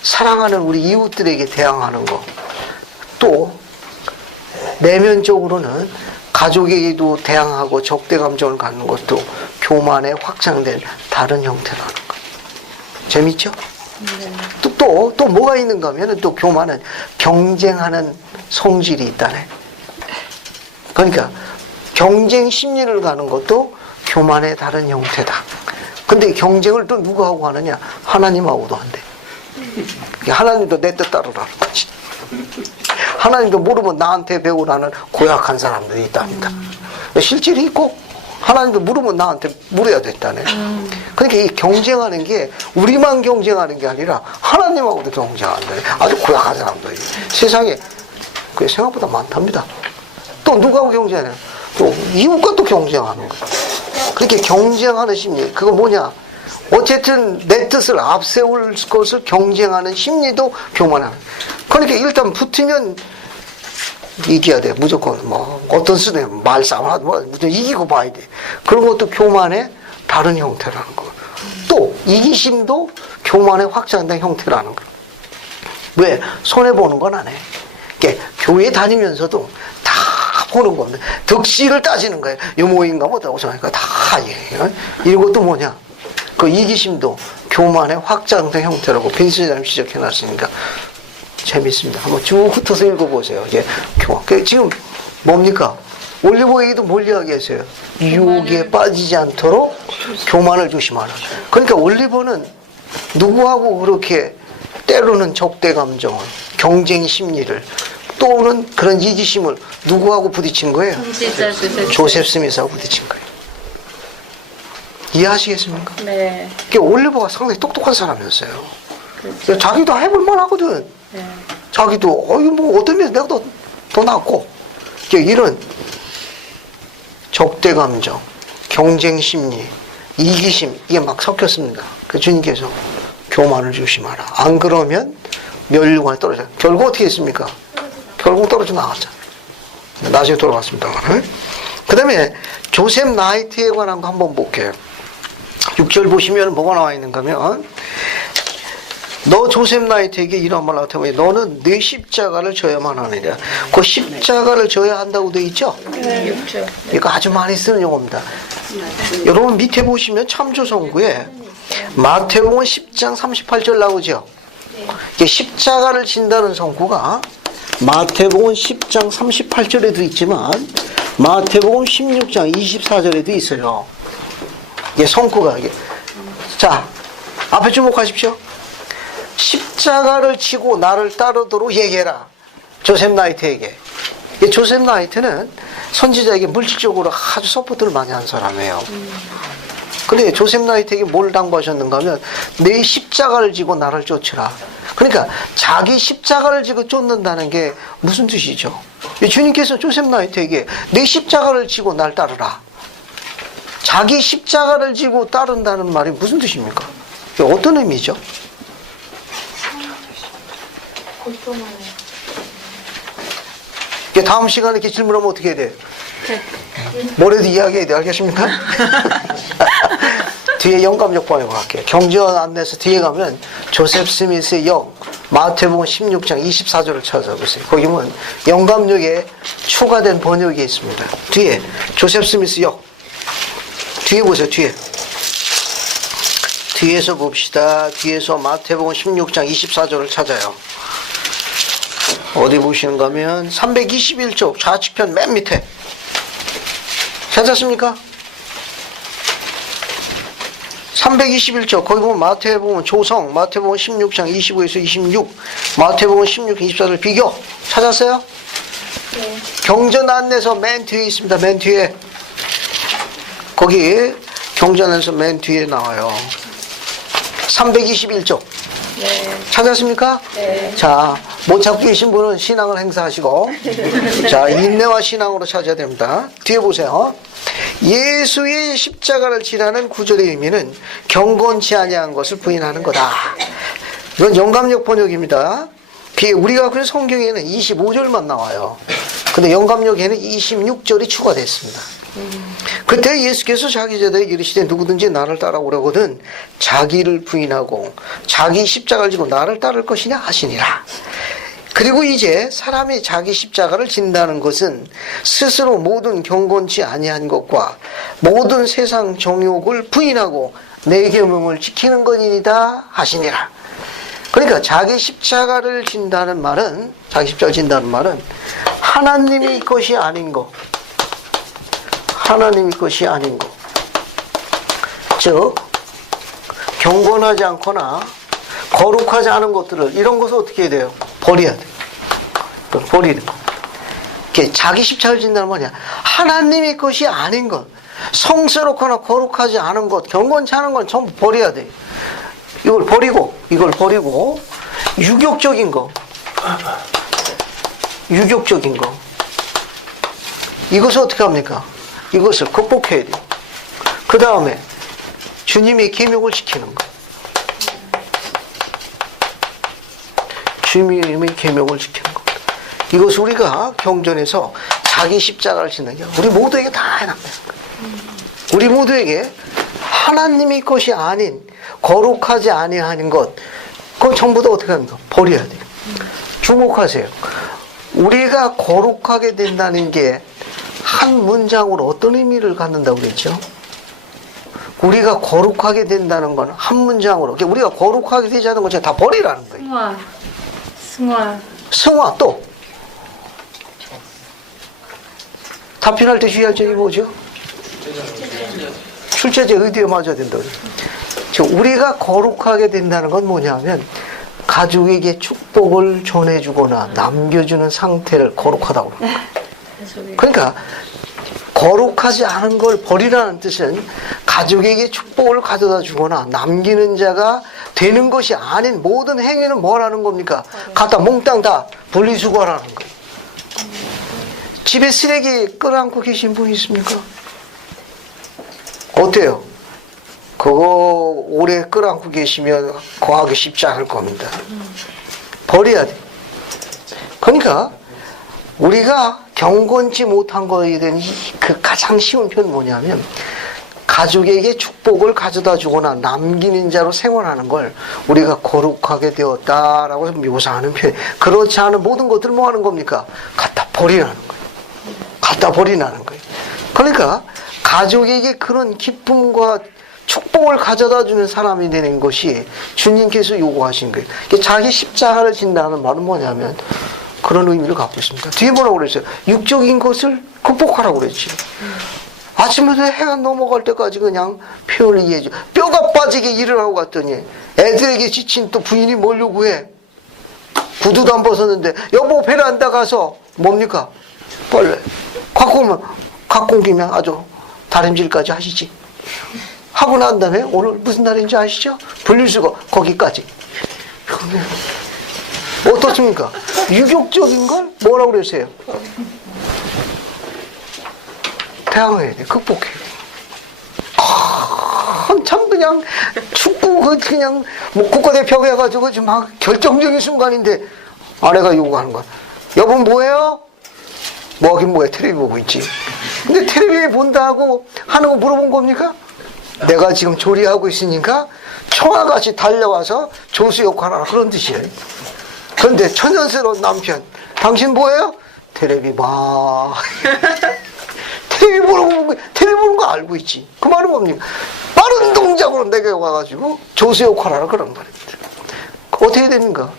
사랑하는 우리 이웃들에게 대항하는 거. 또 내면적으로는 가족에게도 대항하고 적대 감정을 갖는 것도 교만의 확장된 다른 형태라는 거예요. 재밌죠? 또 뭐가 있는가 하면 또 교만은 경쟁하는 성질이 있다네. 그러니까 경쟁 심리를 가는 것도 교만의 다른 형태다. 근데 경쟁을 또 누구하고 하느냐? 하나님하고도 한대. 하나님도 내 뜻 따르라는 거지. 하나님도 모르면 나한테 배우라는 고약한 사람들이 있답니다. 실제로 있고 하나님도 물으면 나한테 물어야 됐다네. 그러니까 이 경쟁하는 게 우리만 경쟁하는 게 아니라 하나님하고도 경쟁한다네. 아주 고약한 사람들이 세상에 그게 생각보다 많답니다. 또 누구하고 경쟁하냐? 또 이웃과 또 경쟁하는 거예요. 그렇게 경쟁하는 심리, 그거 뭐냐? 어쨌든 내 뜻을 앞세울 것을 경쟁하는 심리도 교만하는. 그러니까 일단 붙으면 이겨야 돼. 무조건 뭐 어떤 수든 말싸움을 하든 뭐 무조건 이기고 봐야 돼. 그런 것도 교만의 다른 형태라는 거. 또 이기심도 교만의 확장된 형태라는 거. 왜? 손해 보는 건 안 해. 그러니까 교회 다니면서도 다 보는 겁니다. 덕실을 따지는 거예요. 유모인가 뭐다 오성하니까 다 얘기해요. 이것도 뭐냐? 그 이기심도 교만의 확장된 형태라고 빈스장님 지적해놨으니까 재밌습니다. 한번 쭉 흩어서 읽어보세요. 이제 교만. 지금 뭡니까? 올리브오일도 뭘 이야기했어요? 유혹에 빠지지 않도록 교만을 조심하라. 그러니까 올리버는 누구하고 그렇게 때로는 적대 감정을, 경쟁 심리를, 또는 그런 이기심을 누구하고 부딪힌 거예요? 조셉 스미스하고 부딪힌 거예요. 이해하시겠습니까? 네. 올리버가 상당히 똑똑한 사람이었어요. 그렇죠. 자기도 해볼만 하거든. 네. 자기도 뭐 어떤 면에서 내가 더 낫고 이런 적대 감정, 경쟁 심리, 이기심 이게 막 섞였습니다. 그 주님께서 교만을 조심하라. 안 그러면 멸류관에 떨어져. 결국 어떻게 했습니까? 결국 떨어져 나갔잖아요. 나중에 돌아왔습니다. 그 다음에 조셉 나이트에 관한 거 한번 볼게요. 6절 보시면 뭐가 나와 있는가 하면 너 조셉 나이트에게 이런 말 나타나면 너는 내 십자가를 져야만 하느냐. 그 십자가를 져야 한다고 되어 있죠? 네. 이거 아주 많이 쓰는 용어입니다. 여러분 밑에 보시면 참조성구에 마태복음 10장 38절 나오죠? 이게 십자가를 진다는 성구가 마태복음 10장 38절에도 있지만 마태복음 16장 24절에도 있어요. 이게 성구가 이게. 자, 앞에 주목하십시오. 십자가를 지고 나를 따르도록 얘기해라. 조셉 나이트에게. 이 조셉 나이트는 선지자에게 물질적으로 아주 서포트를 많이 한 사람이에요. 근데 조셉 나이트에게 뭘 당부하셨는가 하면 내 십자가를 지고 나를 쫓으라. 그러니까 자기 십자가를 지고 쫓는다는 게 무슨 뜻이죠? 주님께서 조셉 나이트에게 내 십자가를 지고 날 따르라. 자기 십자가를 지고 따른다는 말이 무슨 뜻입니까? 어떤 의미죠? 다음 시간에 이렇게 질문하면 어떻게 해야 돼요? 뭐라도 이야기해야 돼요. 알겠습니까? 뒤에 영감역 번역을 할게요. 경전 안내서 뒤에 가면 조셉 스미스의 역 마태복음 16장 24절을 찾아보세요. 거기 보면 영감역에 추가된 번역이 있습니다. 뒤에 조셉 스미스 역 뒤에 보세요. 뒤에서 봅시다. 뒤에서 마태복음 16장 24절을 찾아요. 어디 보시는가 하면 321쪽 좌측편 맨 밑에 찾았습니까? 321쪽 거기 보면 마태복음 조성 마태복음 16장 25에서 26 마태복음 16, 24절 비교 찾았어요? 네. 경전 안내서 맨 뒤에 있습니다. 맨 뒤에 거기 경전 안내서 맨 뒤에 나와요. 321쪽 네. 찾았습니까? 네. 자, 못 찾고 계신 분은 신앙을 행사하시고 자, 인내와 신앙으로 찾아야 됩니다. 뒤에 보세요. 예수의 십자가를 지라는 구절의 의미는 경건치 아니한 것을 부인하는 거다. 이건 영감역 번역입니다. 우리가 그런 성경에는 25절만 나와요. 근데 영감역에는 26절이 추가됐습니다. 그때 예수께서 자기 제자에게 이르시되 누구든지 나를 따라오려거든 자기를 부인하고 자기 십자가를 지고 나를 따를 것이냐 하시니라. 그리고 이제 사람이 자기 십자가를 진다는 것은 스스로 모든 경건치 아니한 것과 모든 세상 정욕을 부인하고 내 계명을 지키는 것이니라 하시니라. 그러니까 자기 십자가를 진다는 말은 하나님의 것이 아닌 것, 하나님의 것이 아닌 것, 즉 경건하지 않거나 거룩하지 않은 것들을, 이런 것을 어떻게 해야 돼요? 버려야 돼요. 버리는 거. 자기 십자가를 진다는 말이야. 하나님의 것이 아닌 것, 성스럽거나 거룩하지 않은 것, 경건치 않은 건 전부 버려야 돼요. 이걸 버리고 유격적인 거, 이것을 어떻게 합니까? 이것을 극복해야 돼요. 그 다음에 주님의 계명을 지키는 거. 주님의 계명을 지키는 것. 이것을 우리가 경전에서 자기 십자가를 짓는 게 우리 모두에게 다 해놨다는 거예요. 우리 모두에게 하나님의 것이 아닌 거룩하지 아니하는 것, 그건 전부 다 어떻게 합니까? 버려야 돼요. 주목하세요. 우리가 거룩하게 된다는 게 한 문장으로 어떤 의미를 갖는다고 그랬죠? 우리가 거룩하게 된다는 건 한 문장으로, 우리가 거룩하게 되지 않은 것 다 버리라는 거예요. 승화 또 답변할 때 주의할 점이 뭐죠? 출제제 의도에 맞아야 된다고 그래요. 우리가 거룩하게 된다는 건 뭐냐면 가족에게 축복을 전해주거나 남겨주는 상태를 거룩하다고 그래요. 그러니까 거룩하지 않은 걸 버리라는 뜻은 가족에게 축복을 가져다 주거나 남기는 자가 되는 것이 아닌 모든 행위는 뭐라는 겁니까? 갖다 몽땅 다 분리수거하라는 거예요. 집에 쓰레기 끌어안고 계신 분 있습니까? 어때요? 그거 오래 끌어안고 계시면 거하기 쉽지 않을 겁니다. 버려야 돼. 그러니까 우리가 경건치 못한 거에 대한 그 가장 쉬운 표현은 뭐냐면 가족에게 축복을 가져다 주거나 남기는 자로 생활하는 걸 우리가 거룩하게 되었다라고 묘사하는 표현. 그렇지 않은 모든 것들을 뭐 하는 겁니까? 갖다 버리라는 거예요. 갖다 버리라는 거예요. 그러니까 가족에게 그런 기쁨과 축복을 가져다 주는 사람이 되는 것이 주님께서 요구하신 거예요. 자기 십자가를 진다는 말은 뭐냐면 그런 의미를 갖고 있습니다. 뒤에 뭐라고 그랬어요? 육적인 것을 극복하라고 그랬지. 아침부터 해가 넘어갈 때까지 그냥 표현을 이해해줘. 뼈가 빠지게 일을 하고 갔더니 애들에게 지친 또 부인이 뭘 요구해? 구두도 안 벗었는데 여보 베란다 가서 뭡니까? 빨래 갖고 옮기면 아주 다림질까지 하시지. 하고 난 다음에 오늘 무슨 날인지 아시죠? 분리수거 거기까지. 어떻습니까? 유격적인 걸 뭐라고 그랬어요? 대항해야 돼. 극복해야 돼. 한참 그냥 축구 그냥 뭐 국가대표 해가지고 지금 막 결정적인 순간인데 아내가 요구하는 거야. 여보 뭐해요? 뭐하긴 뭐해. 텔레비 보고 있지. 근데 텔레비 본다고 하는 거 물어본 겁니까? 내가 지금 조리하고 있으니까 청아같이 달려와서 조수 역할을 하라 그런 뜻이에요. 그런데 천연스러운 남편, 당신 뭐예요? 텔레비 봐. 텔레비 보는 거 알고 있지. 그 말은 뭡니까? 빠른 동작으로 내게 와가지고 조수 역할을 하라 그런 말입니다. 어떻게 됩니까?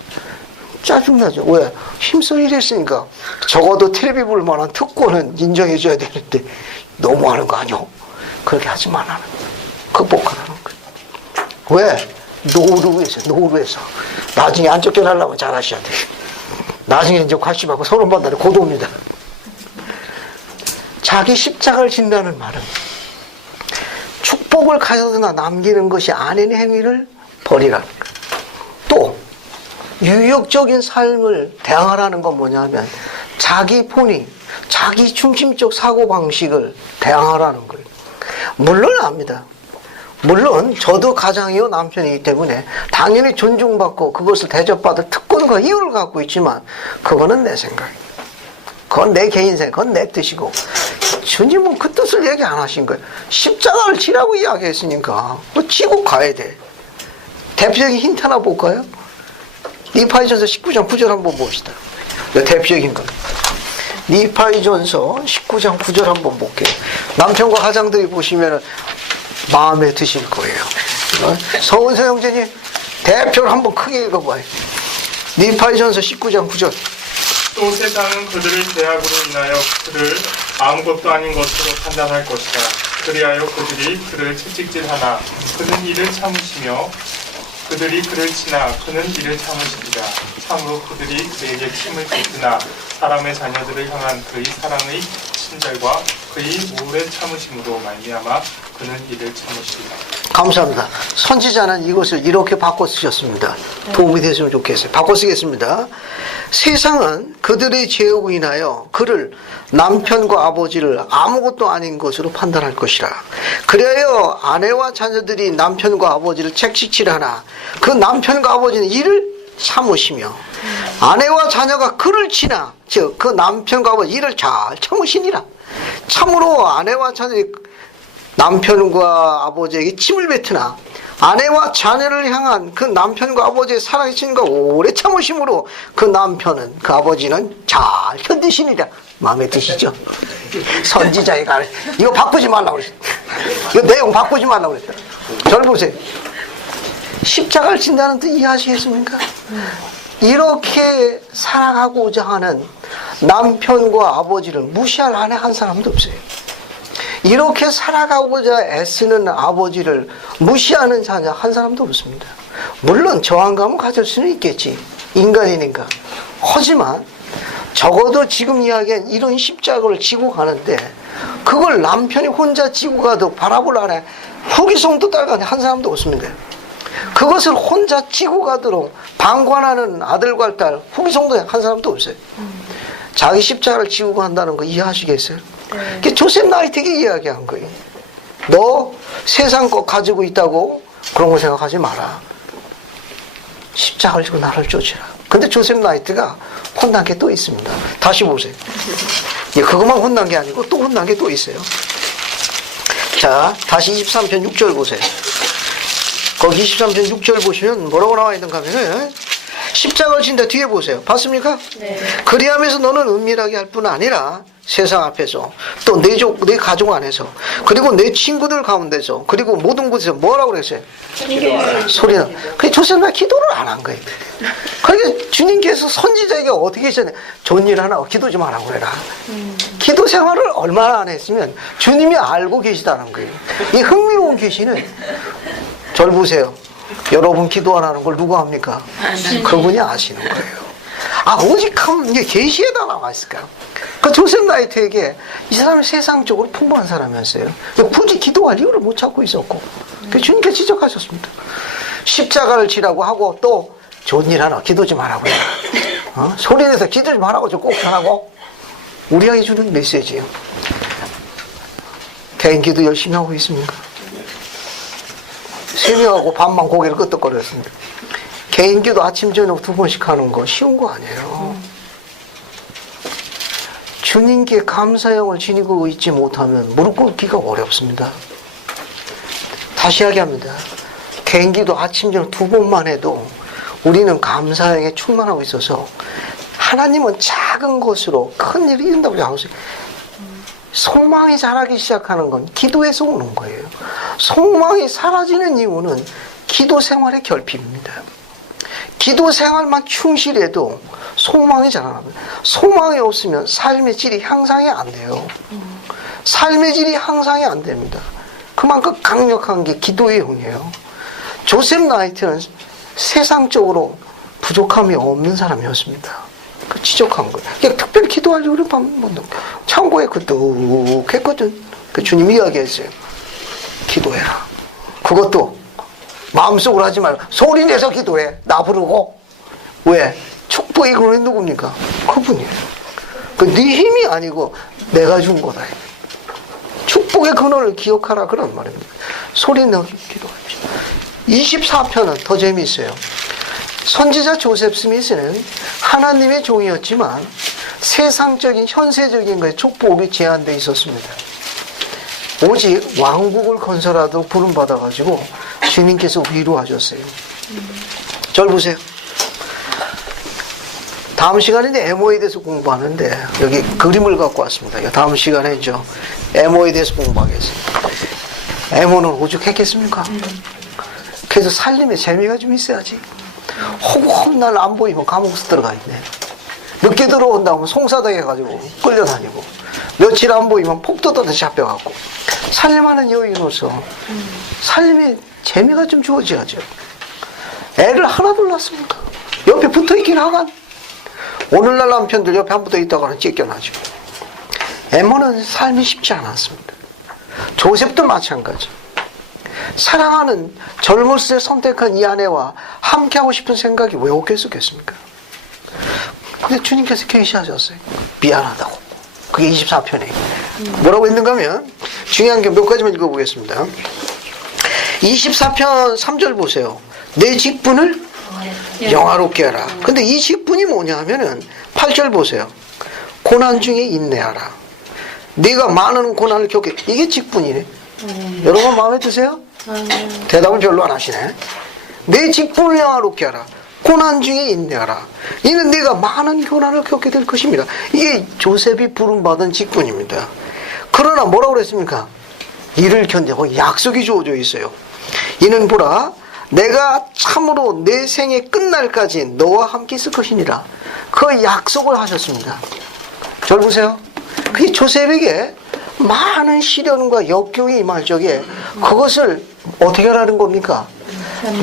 짜증나죠. 왜? 힘써 일했으니까 적어도 텔레비 볼 만한 특권은 인정해줘야 되는데 너무하는 거 아니오? 그렇게 하지 말라는 거예요. 극복하라는 거예요. 왜? 노후에서 나중에 안 쫓겨나려면 잘하셔야 돼요. 나중에 이제 관심하고 서론 받는 고도입니다. 자기 십자가를 진다는 말은 축복을 가져다 남기는 것이 아닌 행위를 버리라는 거예요. 또 유욕적인 삶을 대항하라는 건 뭐냐면 자기 본의, 자기 중심적 사고방식을 대항하라는 거예요. 물론 압니다. 물론 저도 가장이요 남편이기 때문에 당연히 존중받고 그것을 대접받을 특권과 이유를 갖고 있지만 그거는 내 생각이에요. 그건 내 개인 생각, 그건 내 뜻이고 주님은 그 뜻을 얘기 안 하신 거예요. 십자가를 지라고 이야기했으니까 지고 가야 돼. 대표적인 힌트 하나 볼까요? 니파이전서 19장 9절 한번 봅시다. 이거 대표적인 겁니다. 니파이전서 19장 9절 한번 볼게요. 남편과 가장들이 보시면 마음에 드실 거예요. 서은서 형제님 대표를 한번 크게 읽어봐요. 니파이전서 19장 9절. 또 세상은 그들의 죄악으로 인하여 그를 아무것도 아닌 것으로 판단할 것이다. 그리하여 그들이 그를 채찍질하나 그는 이를 참으시며 그들이 그를 치나 그는 이를 참으시리라. 참으로 그들이 그에게 침을 뱉으나 사람의 자녀들을 향한 그의 사랑의 친절과 그의 오래 참으심으로 말미암아 그는 이를 참으시리라. 감사합니다. 선지자는 이것을 이렇게 바꿔 쓰셨습니다. 도움이 됐으면 좋겠어요. 바꿔 쓰겠습니다. 세상은 그들의 죄로 인하여 그를 남편과 아버지를 아무것도 아닌 것으로 판단할 것이라. 그래야 아내와 자녀들이 남편과 아버지를 책찍질하나 그 남편과 아버지는 이를 참으시며 아내와 자녀가 그를 치나 즉 그 남편과 아버지 이를 잘 참으시니라. 참으로 아내와 자녀들이 남편과 아버지에게 침을 뱉으나 아내와 자녀를 향한 그 남편과 아버지의 사랑의 친과 오래 참으심으로 그 남편은 그 아버지는 잘 견디시니라. 마음에 드시죠? 선지자의 말 이거 바꾸지 말라고 그랬어요. 이거 내용 바꾸지 말라고 그랬어요. 저를 보세요. 십자가를 진다는 뜻 이해하시겠습니까? 이렇게 살아가고자 하는 남편과 아버지를 무시할 아내 한 사람도 없어요. 이렇게 살아가고자 애쓰는 아버지를 무시하는 자녀 한 사람도 없습니다. 물론 저항감은 가질 수는 있겠지. 인간이니까. 하지만 적어도 지금 이야기한 이런 십자가를 지고 가는데 그걸 남편이 혼자 지고 가도 바라볼 아내 후기송도 딸가는 한 사람도 없습니다. 그것을 혼자 지고 가도록 방관하는 아들과 딸 후기송도 한 사람도 없어요. 자기 십자가를 지고 간다는 거 이해하시겠어요? 그게 조셉 나이트에게 이야기한 거예요. 너 세상 거 가지고 있다고 그런 거 생각하지 마라. 십자가를 지고 나를 쫓으라. 근데 조셉 나이트가 혼난 게 또 있습니다. 다시 보세요. 그것만 혼난 게 아니고 또 혼난 게 또 있어요. 자, 다시 23편 6절 보세요. 거기 23편 6절 보시면 뭐라고 나와 있는가 하면은 십자가를 진다 뒤에 보세요. 봤습니까? 네. 그리하면서 너는 은밀하게 할 뿐 아니라 세상 앞에서 또 내 가족 안에서 그리고 내 친구들 가운데서 그리고 모든 곳에서 뭐라고 그랬어요? 소리나. 그게 조셉나 기도를 안 한 거예요. 그러니까 주님께서 선지자에게 어떻게 하셨냐? 좋은 일 하나 기도 좀 하라고 그래라. 기도 생활을 얼마나 안 했으면 주님이 알고 계시다는 거예요. 이 흥미로운 계시는 절 보세요. 여러분 기도 안 하는 걸 누가 합니까? 그분이 아시는 거예요. 오직하면 이게 계시에다 나와 있을까요? 그 조셉 나이트에게 이 사람은 세상적으로 풍부한 사람이었어요. 굳이 기도할 이유를 못 찾고 있었고, 그 주님께서 지적하셨습니다. 십자가를 지라고 하고 또 좋은 일 하나 기도 좀 하라고 해요. 소리내서 기도 좀 하라고 좀 꼭 하라고. 우리에게 주는 메시지예요. 개인 기도 열심히 하고 있습니까? 세명하고 밤만 고개를 끄덕거렸습니다. 개인 기도 아침 저녁 2번씩 하는 거 쉬운 거 아니에요. 주님께 감사형을 지니고 있지 못하면 무릎 꿇기가 어렵습니다. 다시 이야기합니다. 개인 기도 아침 저녁 2번만 해도 우리는 감사형에 충만하고 있어서 하나님은 작은 것으로 큰 일을 이룬다고 생각하세요. 소망이 자라기 시작하는 건 기도에서 오는 거예요. 소망이 사라지는 이유는 기도 생활의 결핍입니다. 기도 생활만 충실해도 소망이 자라납니다. 소망이 없으면 삶의 질이 향상이 안 돼요. 삶의 질이 향상이 안 됩니다. 그만큼 강력한 게 기도의 영이에요. 조셉 나이트는 세상적으로 부족함이 없는 사람이었습니다. 그 지적한 거예요. 그냥 특별히 기도할 이유를 창고에 그뚝했거든. 그 주님이 이야기했어요. 기도해라. 그것도 마음속으로 하지 말고 소리 내서 기도해. 나 부르고. 왜? 축복의 근원이 누굽니까? 그분이에요. 그 네 힘이 아니고 내가 준 거다. 축복의 근원을 기억하라 그런 말입니다. 소리 내서 기도합시다. 24편은 더 재미있어요. 선지자 조셉 스미스는 하나님의 종이었지만 세상적인 현세적인 것에 축복이 제한되어 있었습니다. 오직 왕국을 건설하도록 부름받아가지고 주님께서 위로하셨어요. 절 보세요. 다음 시간에 에모에 대해서 공부하는데 여기 그림을 갖고 왔습니다. 다음 시간에 에모에 대해서 공부하겠습니다. 에모는 오죽했겠습니까? 그래서 살림에 재미가 좀 있어야지. 날 안 보이면 감옥에 들어가 있네. 늦게 들어온다면 송사당해가지고 끌려다니고, 며칠 안 보이면 폭도도 잡혀갖고. 살림하는 여인으로서 살림에 재미가 좀 주어져야죠. 애를 하나 둘 낳습니까? 옆에 붙어있긴 하간. 오늘날 남편들 옆에 안 붙어있다가는 찢겨나죠. 에모는 삶이 쉽지 않았습니다. 조셉도 마찬가지. 사랑하는 젊었을 때 선택한 이 아내와 함께하고 싶은 생각이 왜 없겠습니까? 근데 주님께서 계시하셨어요. 미안하다고. 그게 24편에 뭐라고 했는가 하면, 중요한 게 몇 가지만 읽어보겠습니다. 24편 3절 보세요. 내 직분을 영화롭게 하라. 근데 이 직분이 뭐냐 하면은 8절 보세요. 고난 중에 인내하라. 네가 많은 고난을 겪게. 이게 직분이네. 여러분 마음에 드세요? 대답을 별로 안 하시네. 내 직분을 영화롭게 하라. 고난 중에 인내하라. 이는 네가 많은 고난을 겪게 될 것입니다. 이게 조셉이 부름받은 직분입니다. 그러나 뭐라고 그랬습니까? 이를 견디고 약속이 주어져 있어요. 이는 보라, 내가 참으로 내 생의 끝날까지 너와 함께 있을 것이니라. 그 약속을 하셨습니다. 절 보세요. 그게 조셉에게 많은 시련과 역경이 임할 적에 그것을 어떻게 하라는 겁니까?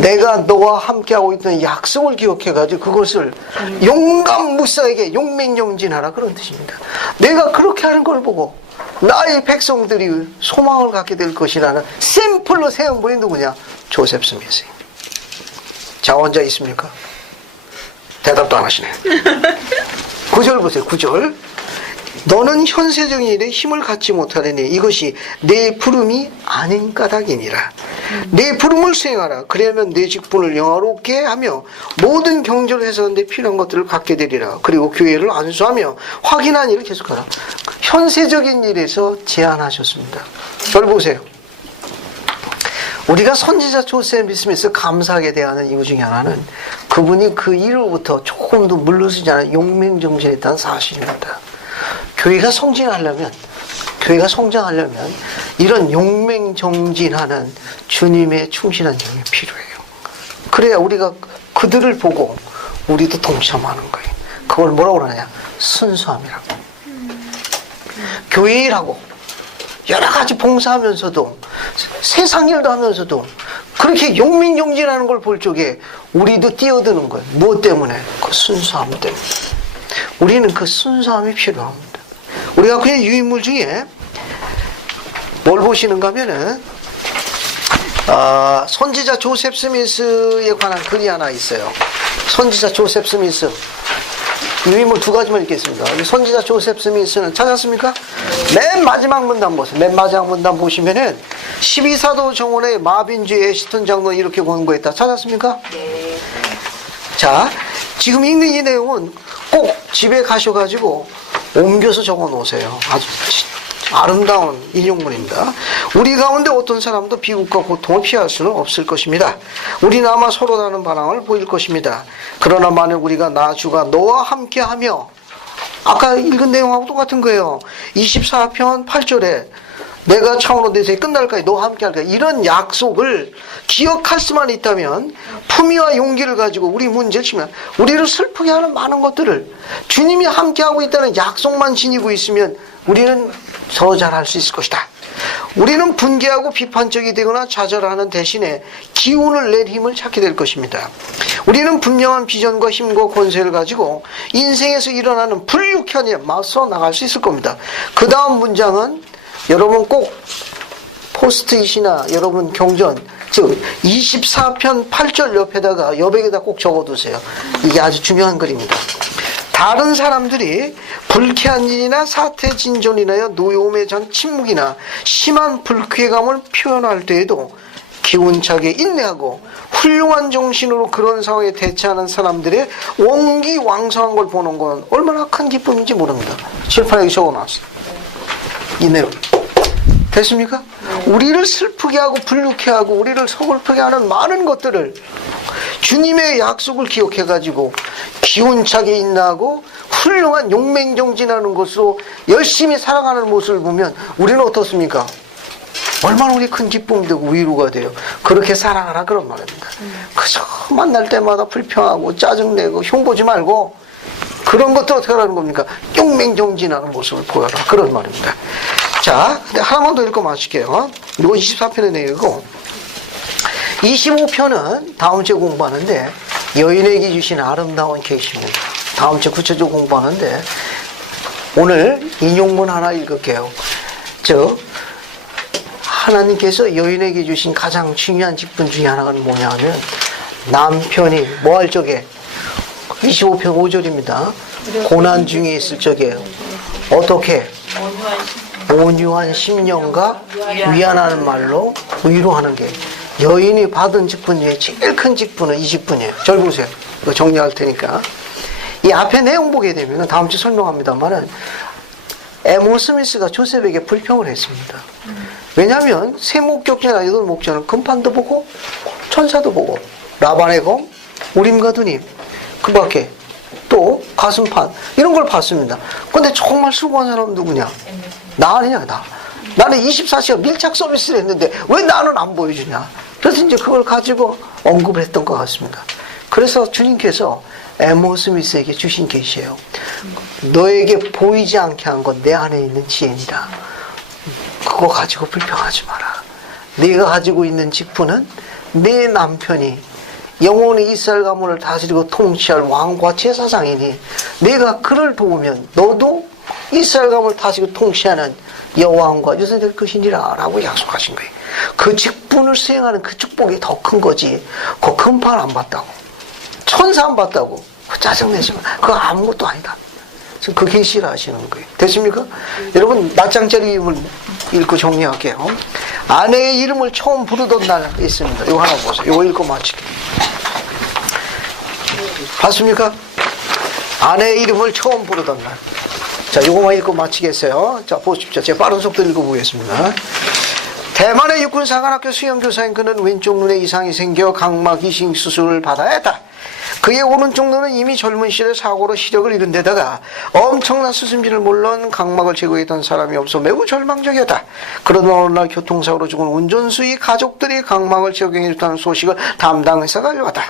내가 너와 함께하고 있던 약속을 기억해가지고 그것을 용감 무사에게 용맹정진하라, 그런 뜻입니다. 내가 그렇게 하는 걸 보고 나의 백성들이 소망을 갖게 될 것이라는 샘플로 세운 분이 누구냐? 조셉 스미스예요. 자원자 있습니까? 대답도 안 하시네. 9절 보세요. 9절. 너는 현세적인 일에 힘을 갖지 못하려니 이것이 내 부름이 아닌 까닭이니라. 내 부름을 수행하라. 그러면 내 직분을 영화롭게 하며 모든 경제를 해서는데 필요한 것들을 갖게 되리라. 그리고 교회를 안수하며 확인한 일을 계속하라. 현세적인 일에서 제안하셨습니다. 저를 보세요. 우리가 선지자 조셉 스미스 감사하게 대하는 이유 중에 하나는 그분이 그 일로부터 조금도 물러서지 않은 용맹정진했다는 사실입니다. 교회가 성장하려면 이런 용맹정진하는 주님의 충실한 영이 필요해요. 그래야 우리가 그들을 보고 우리도 동참하는 거예요. 그걸 뭐라고 그러냐? 순수함이라고. 교회 일하고 여러 가지 봉사하면서도 세상 일도 하면서도 그렇게 용맹정진하는 걸 볼 적에 우리도 뛰어드는 거예요. 무엇 때문에? 그 순수함 때문에. 우리는 그 순수함이 필요합니다. 우리가 그냥 유인물 중에 뭘 보시는가 하면은 선지자 조셉 스미스에 관한 글이 하나 있어요. 선지자 조셉 스미스 유인물 두 가지만 읽겠습니다. 선지자 조셉 스미스는 찾았습니까? 맨 마지막 문단 보세요. 맨 마지막 문단 보시면은 12사도 정원의 마빈주 애시턴 장로는 이렇게 권고했다. 찾았습니까? 네. 자, 지금 읽는 이 내용은 꼭 집에 가셔가지고 옮겨서 적어 놓으세요. 아주 아름다운 인용문입니다. 우리 가운데 어떤 사람도 비극과 고통을 피할 수는 없을 것입니다. 우리는 아마 서로 다른 반항을 보일 것입니다. 그러나 만약 우리가 나 주가 너와 함께하며, 아까 읽은 내용하고 똑같은 거예요. 24편 8절에 내가 참으로 내 생이 끝날까지 너와 함께할 거야. 이런 약속을 기억할 수만 있다면 품위와 용기를 가지고 우리 문제를 치면 우리를 슬프게 하는 많은 것들을 주님이 함께하고 있다는 약속만 지니고 있으면 우리는 더 잘할 수 있을 것이다. 우리는 분개하고 비판적이 되거나 좌절하는 대신에 기운을 낼 힘을 찾게 될 것입니다. 우리는 분명한 비전과 힘과 권세를 가지고 인생에서 일어나는 불유현에 맞서 나갈 수 있을 겁니다. 그 다음 문장은 여러분 꼭 포스트잇이나 여러분 경전, 즉 24편 8절 옆에다가 여백에다 꼭 적어두세요. 이게 아주 중요한 글입니다. 다른 사람들이 불쾌한 일이나 사태 진전이나 노여움에 전 침묵이나 심한 불쾌감을 표현할 때에도 기운차게 인내하고 훌륭한 정신으로 그런 상황에 대처하는 사람들의 원기왕성한 걸 보는 건 얼마나 큰 기쁨인지 모릅니다. 칠판에 적어놨어요. 이 내용 됐습니까? 우리를 슬프게 하고 불쾌하고 우리를 서글프게 하는 많은 것들을 주님의 약속을 기억해가지고 기운차게 인내하고 훌륭한 용맹정진하는 것으로 열심히 살아가는 모습을 보면 우리는 어떻습니까? 얼마나 우리 큰 기쁨이 되고 위로가 돼요. 그렇게 살아가라 그런 말입니다. 그저 만날 때마다 불평하고 짜증내고 흉보지 말고 그런 것도 어떻게 하라는 겁니까? 용맹정진하는 모습을 보여라 그런 말입니다. 자, 근데 하나만 더 읽고 마칠게요. 이거 24편의 내용이고 25편은 다음 주에 공부하는데 여인에게 주신 아름다운 계시입니다. 다음 주에 구체적으로 공부하는데 오늘 인용문 하나 읽을게요. 하나님께서 여인에게 주신 가장 중요한 직분 중에 하나가 뭐냐 하면 남편이 뭐 할 적에 25편 5절입니다. 고난 중에 있을 적에 어떻게 온유한 심령과 위안하는 말로 위로하는 게 여인이 받은 직분 중에 제일 큰 직분은 이 직분이에요. 절 보세요. 이거 정리할 테니까. 이 앞에 내용 보게 되면 다음 주 설명합니다만은 에모 스미스가 조셉에게 불평을 했습니다. 왜냐하면 세 목격자나 여덟 목자는 금판도 보고 천사도 보고 라반의 검, 우림과 두님 그 밖에 또 가슴판 이런 걸 봤습니다. 근데 정말 수고한 사람은 누구냐? 나 아니냐 나. 나는 24시간 밀착 서비스를 했는데 왜 나는 안 보여주냐? 그래서 이제 그걸 가지고 언급을 했던 것 같습니다. 그래서 주님께서 에모 스미스에게 주신 계시예요. 너에게 보이지 않게 한 건 내 안에 있는 지혜이다. 그거 가지고 불평하지 마라. 네가 가지고 있는 직분은 네 남편이 영원히 이스라엘 가문을 다스리고 통치할 왕과 제사장이니 네가 그를 도우면 너도 이스라엘 가문을 다스리고 통치하는 여왕과 유선이 될 것이니라 라고 약속하신 거예요. 그 직분을 수행하는 그 축복이 더 큰 거지. 그 금판 안 받다고 천사 안 받다고 짜증내시면 그거 아무것도 아니다. 그 계시를 하시는 거예요. 됐습니까? 여러분 낱장짜리 이름을 읽고 정리할게요. 아내의 이름을 처음 부르던 날 있습니다. 이거 하나 보세요. 이거 읽고 마칠게요. 봤습니까? 아내의 이름을 처음 부르던 날. 자, 이거만 읽고 마치겠어요. 자, 보십시오. 제가 빠른 속도로 읽어보겠습니다. 대만의 육군사관학교 수영교사인 그는 왼쪽 눈에 이상이 생겨 각막 이식 수술을 받아야 했다. 그의 오른쪽 눈은 이미 젊은 시절에 사고로 시력을 잃은 데다가 엄청난 수술비를 물론 각막을 제거했던 사람이 없어 매우 절망적이었다. 그러던 어느 날 교통사고로 죽은 운전수의 가족들이 각막을 적용해줬다는 소식을 담당 회사가 알려왔다.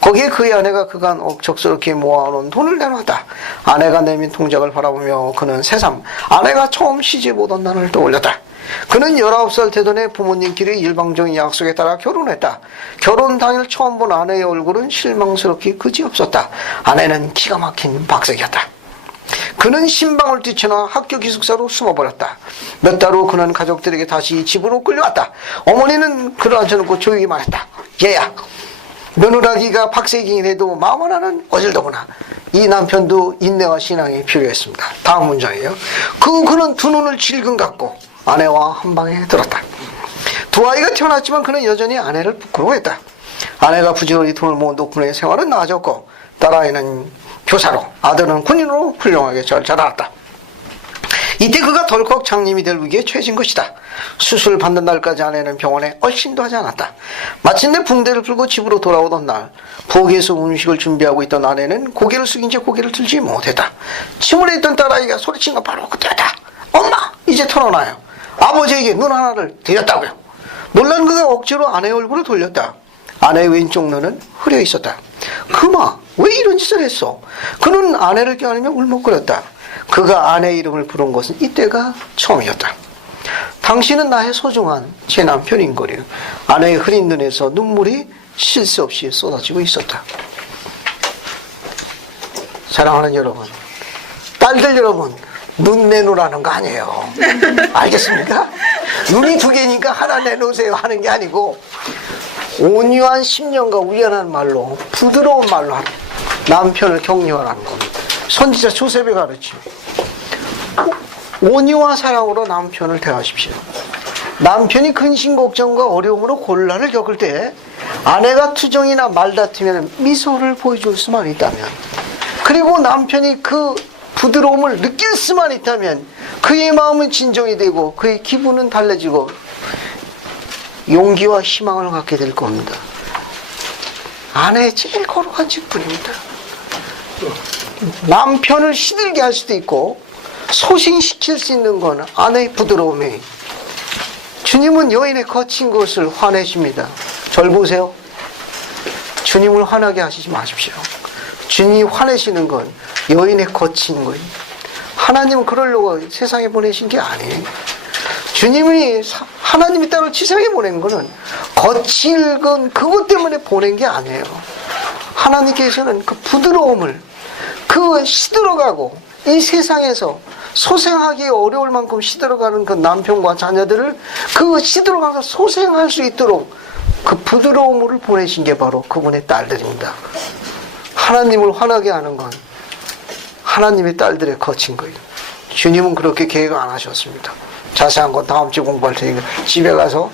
거기에 그의 아내가 그간 억척스럽게 모아놓은 돈을 내놓았다. 아내가 내민 통장을 바라보며 그는 새삼 아내가 처음 시집오던 날을 떠올렸다. 그는 19살 되던 해 부모님끼리 일방적인 약속에 따라 결혼했다. 결혼 당일 처음 본 아내의 얼굴은 실망스럽게 그지없었다. 아내는 기가 막힌 박색이었다. 그는 신방을 뛰쳐나 학교 기숙사로 숨어버렸다. 몇 달 후 그는 가족들에게 다시 집으로 끌려왔다. 어머니는 그를 앉혀놓고 조용히 말했다. 얘야, 며느라기가 박색이긴 도 마음 하나는 어질더구나. 이 남편도 인내와 신앙이 필요했습니다. 다음 문장이에요. 그는 두 눈을 질끈 감고 아내와 한 방에 들었다. 두 아이가 태어났지만 그는 여전히 아내를 부끄러워했다. 아내가 부지런히 돈을 모은 덕분에 생활은 나아졌고 딸아이는 교사로 아들은 군인으로 훌륭하게 잘 자라났다. 이때 그가 덜컥 장님이 될 위기에 처해진 것이다. 수술 받는 날까지 아내는 병원에 얼씬도 하지 않았다. 마침내 붕대를 풀고 집으로 돌아오던 날 부엌에서 음식을 준비하고 있던 아내는 고개를 숙인 채 고개를 들지 못했다. 침울해 있던 딸아이가 소리친 건 바로 그때였다. 엄마, 이제 털어놔요. 아버지에게 눈 하나를 드렸다고요. 놀란 그가 억지로 아내의 얼굴을 돌렸다. 아내의 왼쪽 눈은 흐려 있었다. 그마, 왜 이런 짓을 했어? 그는 아내를 껴안으며 울먹거렸다. 그가 아내의 이름을 부른 것은 이때가 처음이었다. 당신은 나의 소중한 제 남편인 거래요. 아내의 흐린 눈에서 눈물이 쉴 새 없이 쏟아지고 있었다. 사랑하는 여러분, 딸들 여러분, 눈 내놓으라는 거 아니에요. 알겠습니까? 눈이 두 개니까 하나 내놓으세요 하는 게 아니고 온유한 심령과 위안한 말로 부드러운 말로 남편을 격려하라는 겁니다. 선지자 조셉의 가르침. 온유와 사랑으로 남편을 대하십시오. 남편이 근심 걱정과 어려움으로 곤란을 겪을 때 아내가 투정이나 말다투면 미소를 보여줄 수만 있다면, 그리고 남편이 그 부드러움을 느낄 수만 있다면 그의 마음은 진정이 되고 그의 기분은 달래지고 용기와 희망을 갖게 될 겁니다. 아내의 제일 거룩한 직분입니다. 남편을 시들게 할 수도 있고 소싱시킬 수 있는 건 아내의 부드러움이. 주님은 여인의 거친 것을 화내십니다. 절 보세요. 주님을 화나게 하시지 마십시오. 주님이 화내시는 건 여인의 거친 거예요. 하나님은 그러려고 세상에 보내신 게 아니에요. 하나님이 따로 세상에 보낸 거는 거칠 건 그것 때문에 보낸 게 아니에요. 하나님께서는 그 부드러움을, 그 시들어가고 이 세상에서 소생하기 어려울 만큼 시들어가는 그 남편과 자녀들을 그 시들어가서 소생할 수 있도록 그 부드러움을 보내신 게 바로 그분의 딸들입니다. 하나님을 화나게 하는 건 하나님의 딸들의 거친 거예요. 주님은 그렇게 계획 안 하셨습니다. 자세한 건 다음 주에 공부할 테니까 집에 가서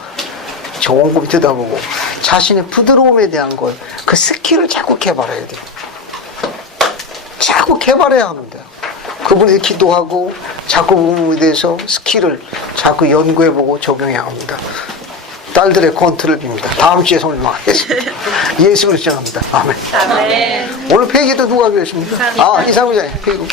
저 꼼꼼히 들여다보고 자신의 부드러움에 대한 것, 그 스킬을 자꾸 개발해야 돼요. 자꾸 개발해야 합니다. 그분이 기도하고 자꾸 부분에 대해서 스킬을 자꾸 연구해보고 적용해야 합니다. 딸들의 권투를 빕니다. 다음 주에 설명하겠습니다. 예수 그리스도 합니다. 아멘. 오늘 폐기도 누가 배웠습니까? 이상부장님 폐기도.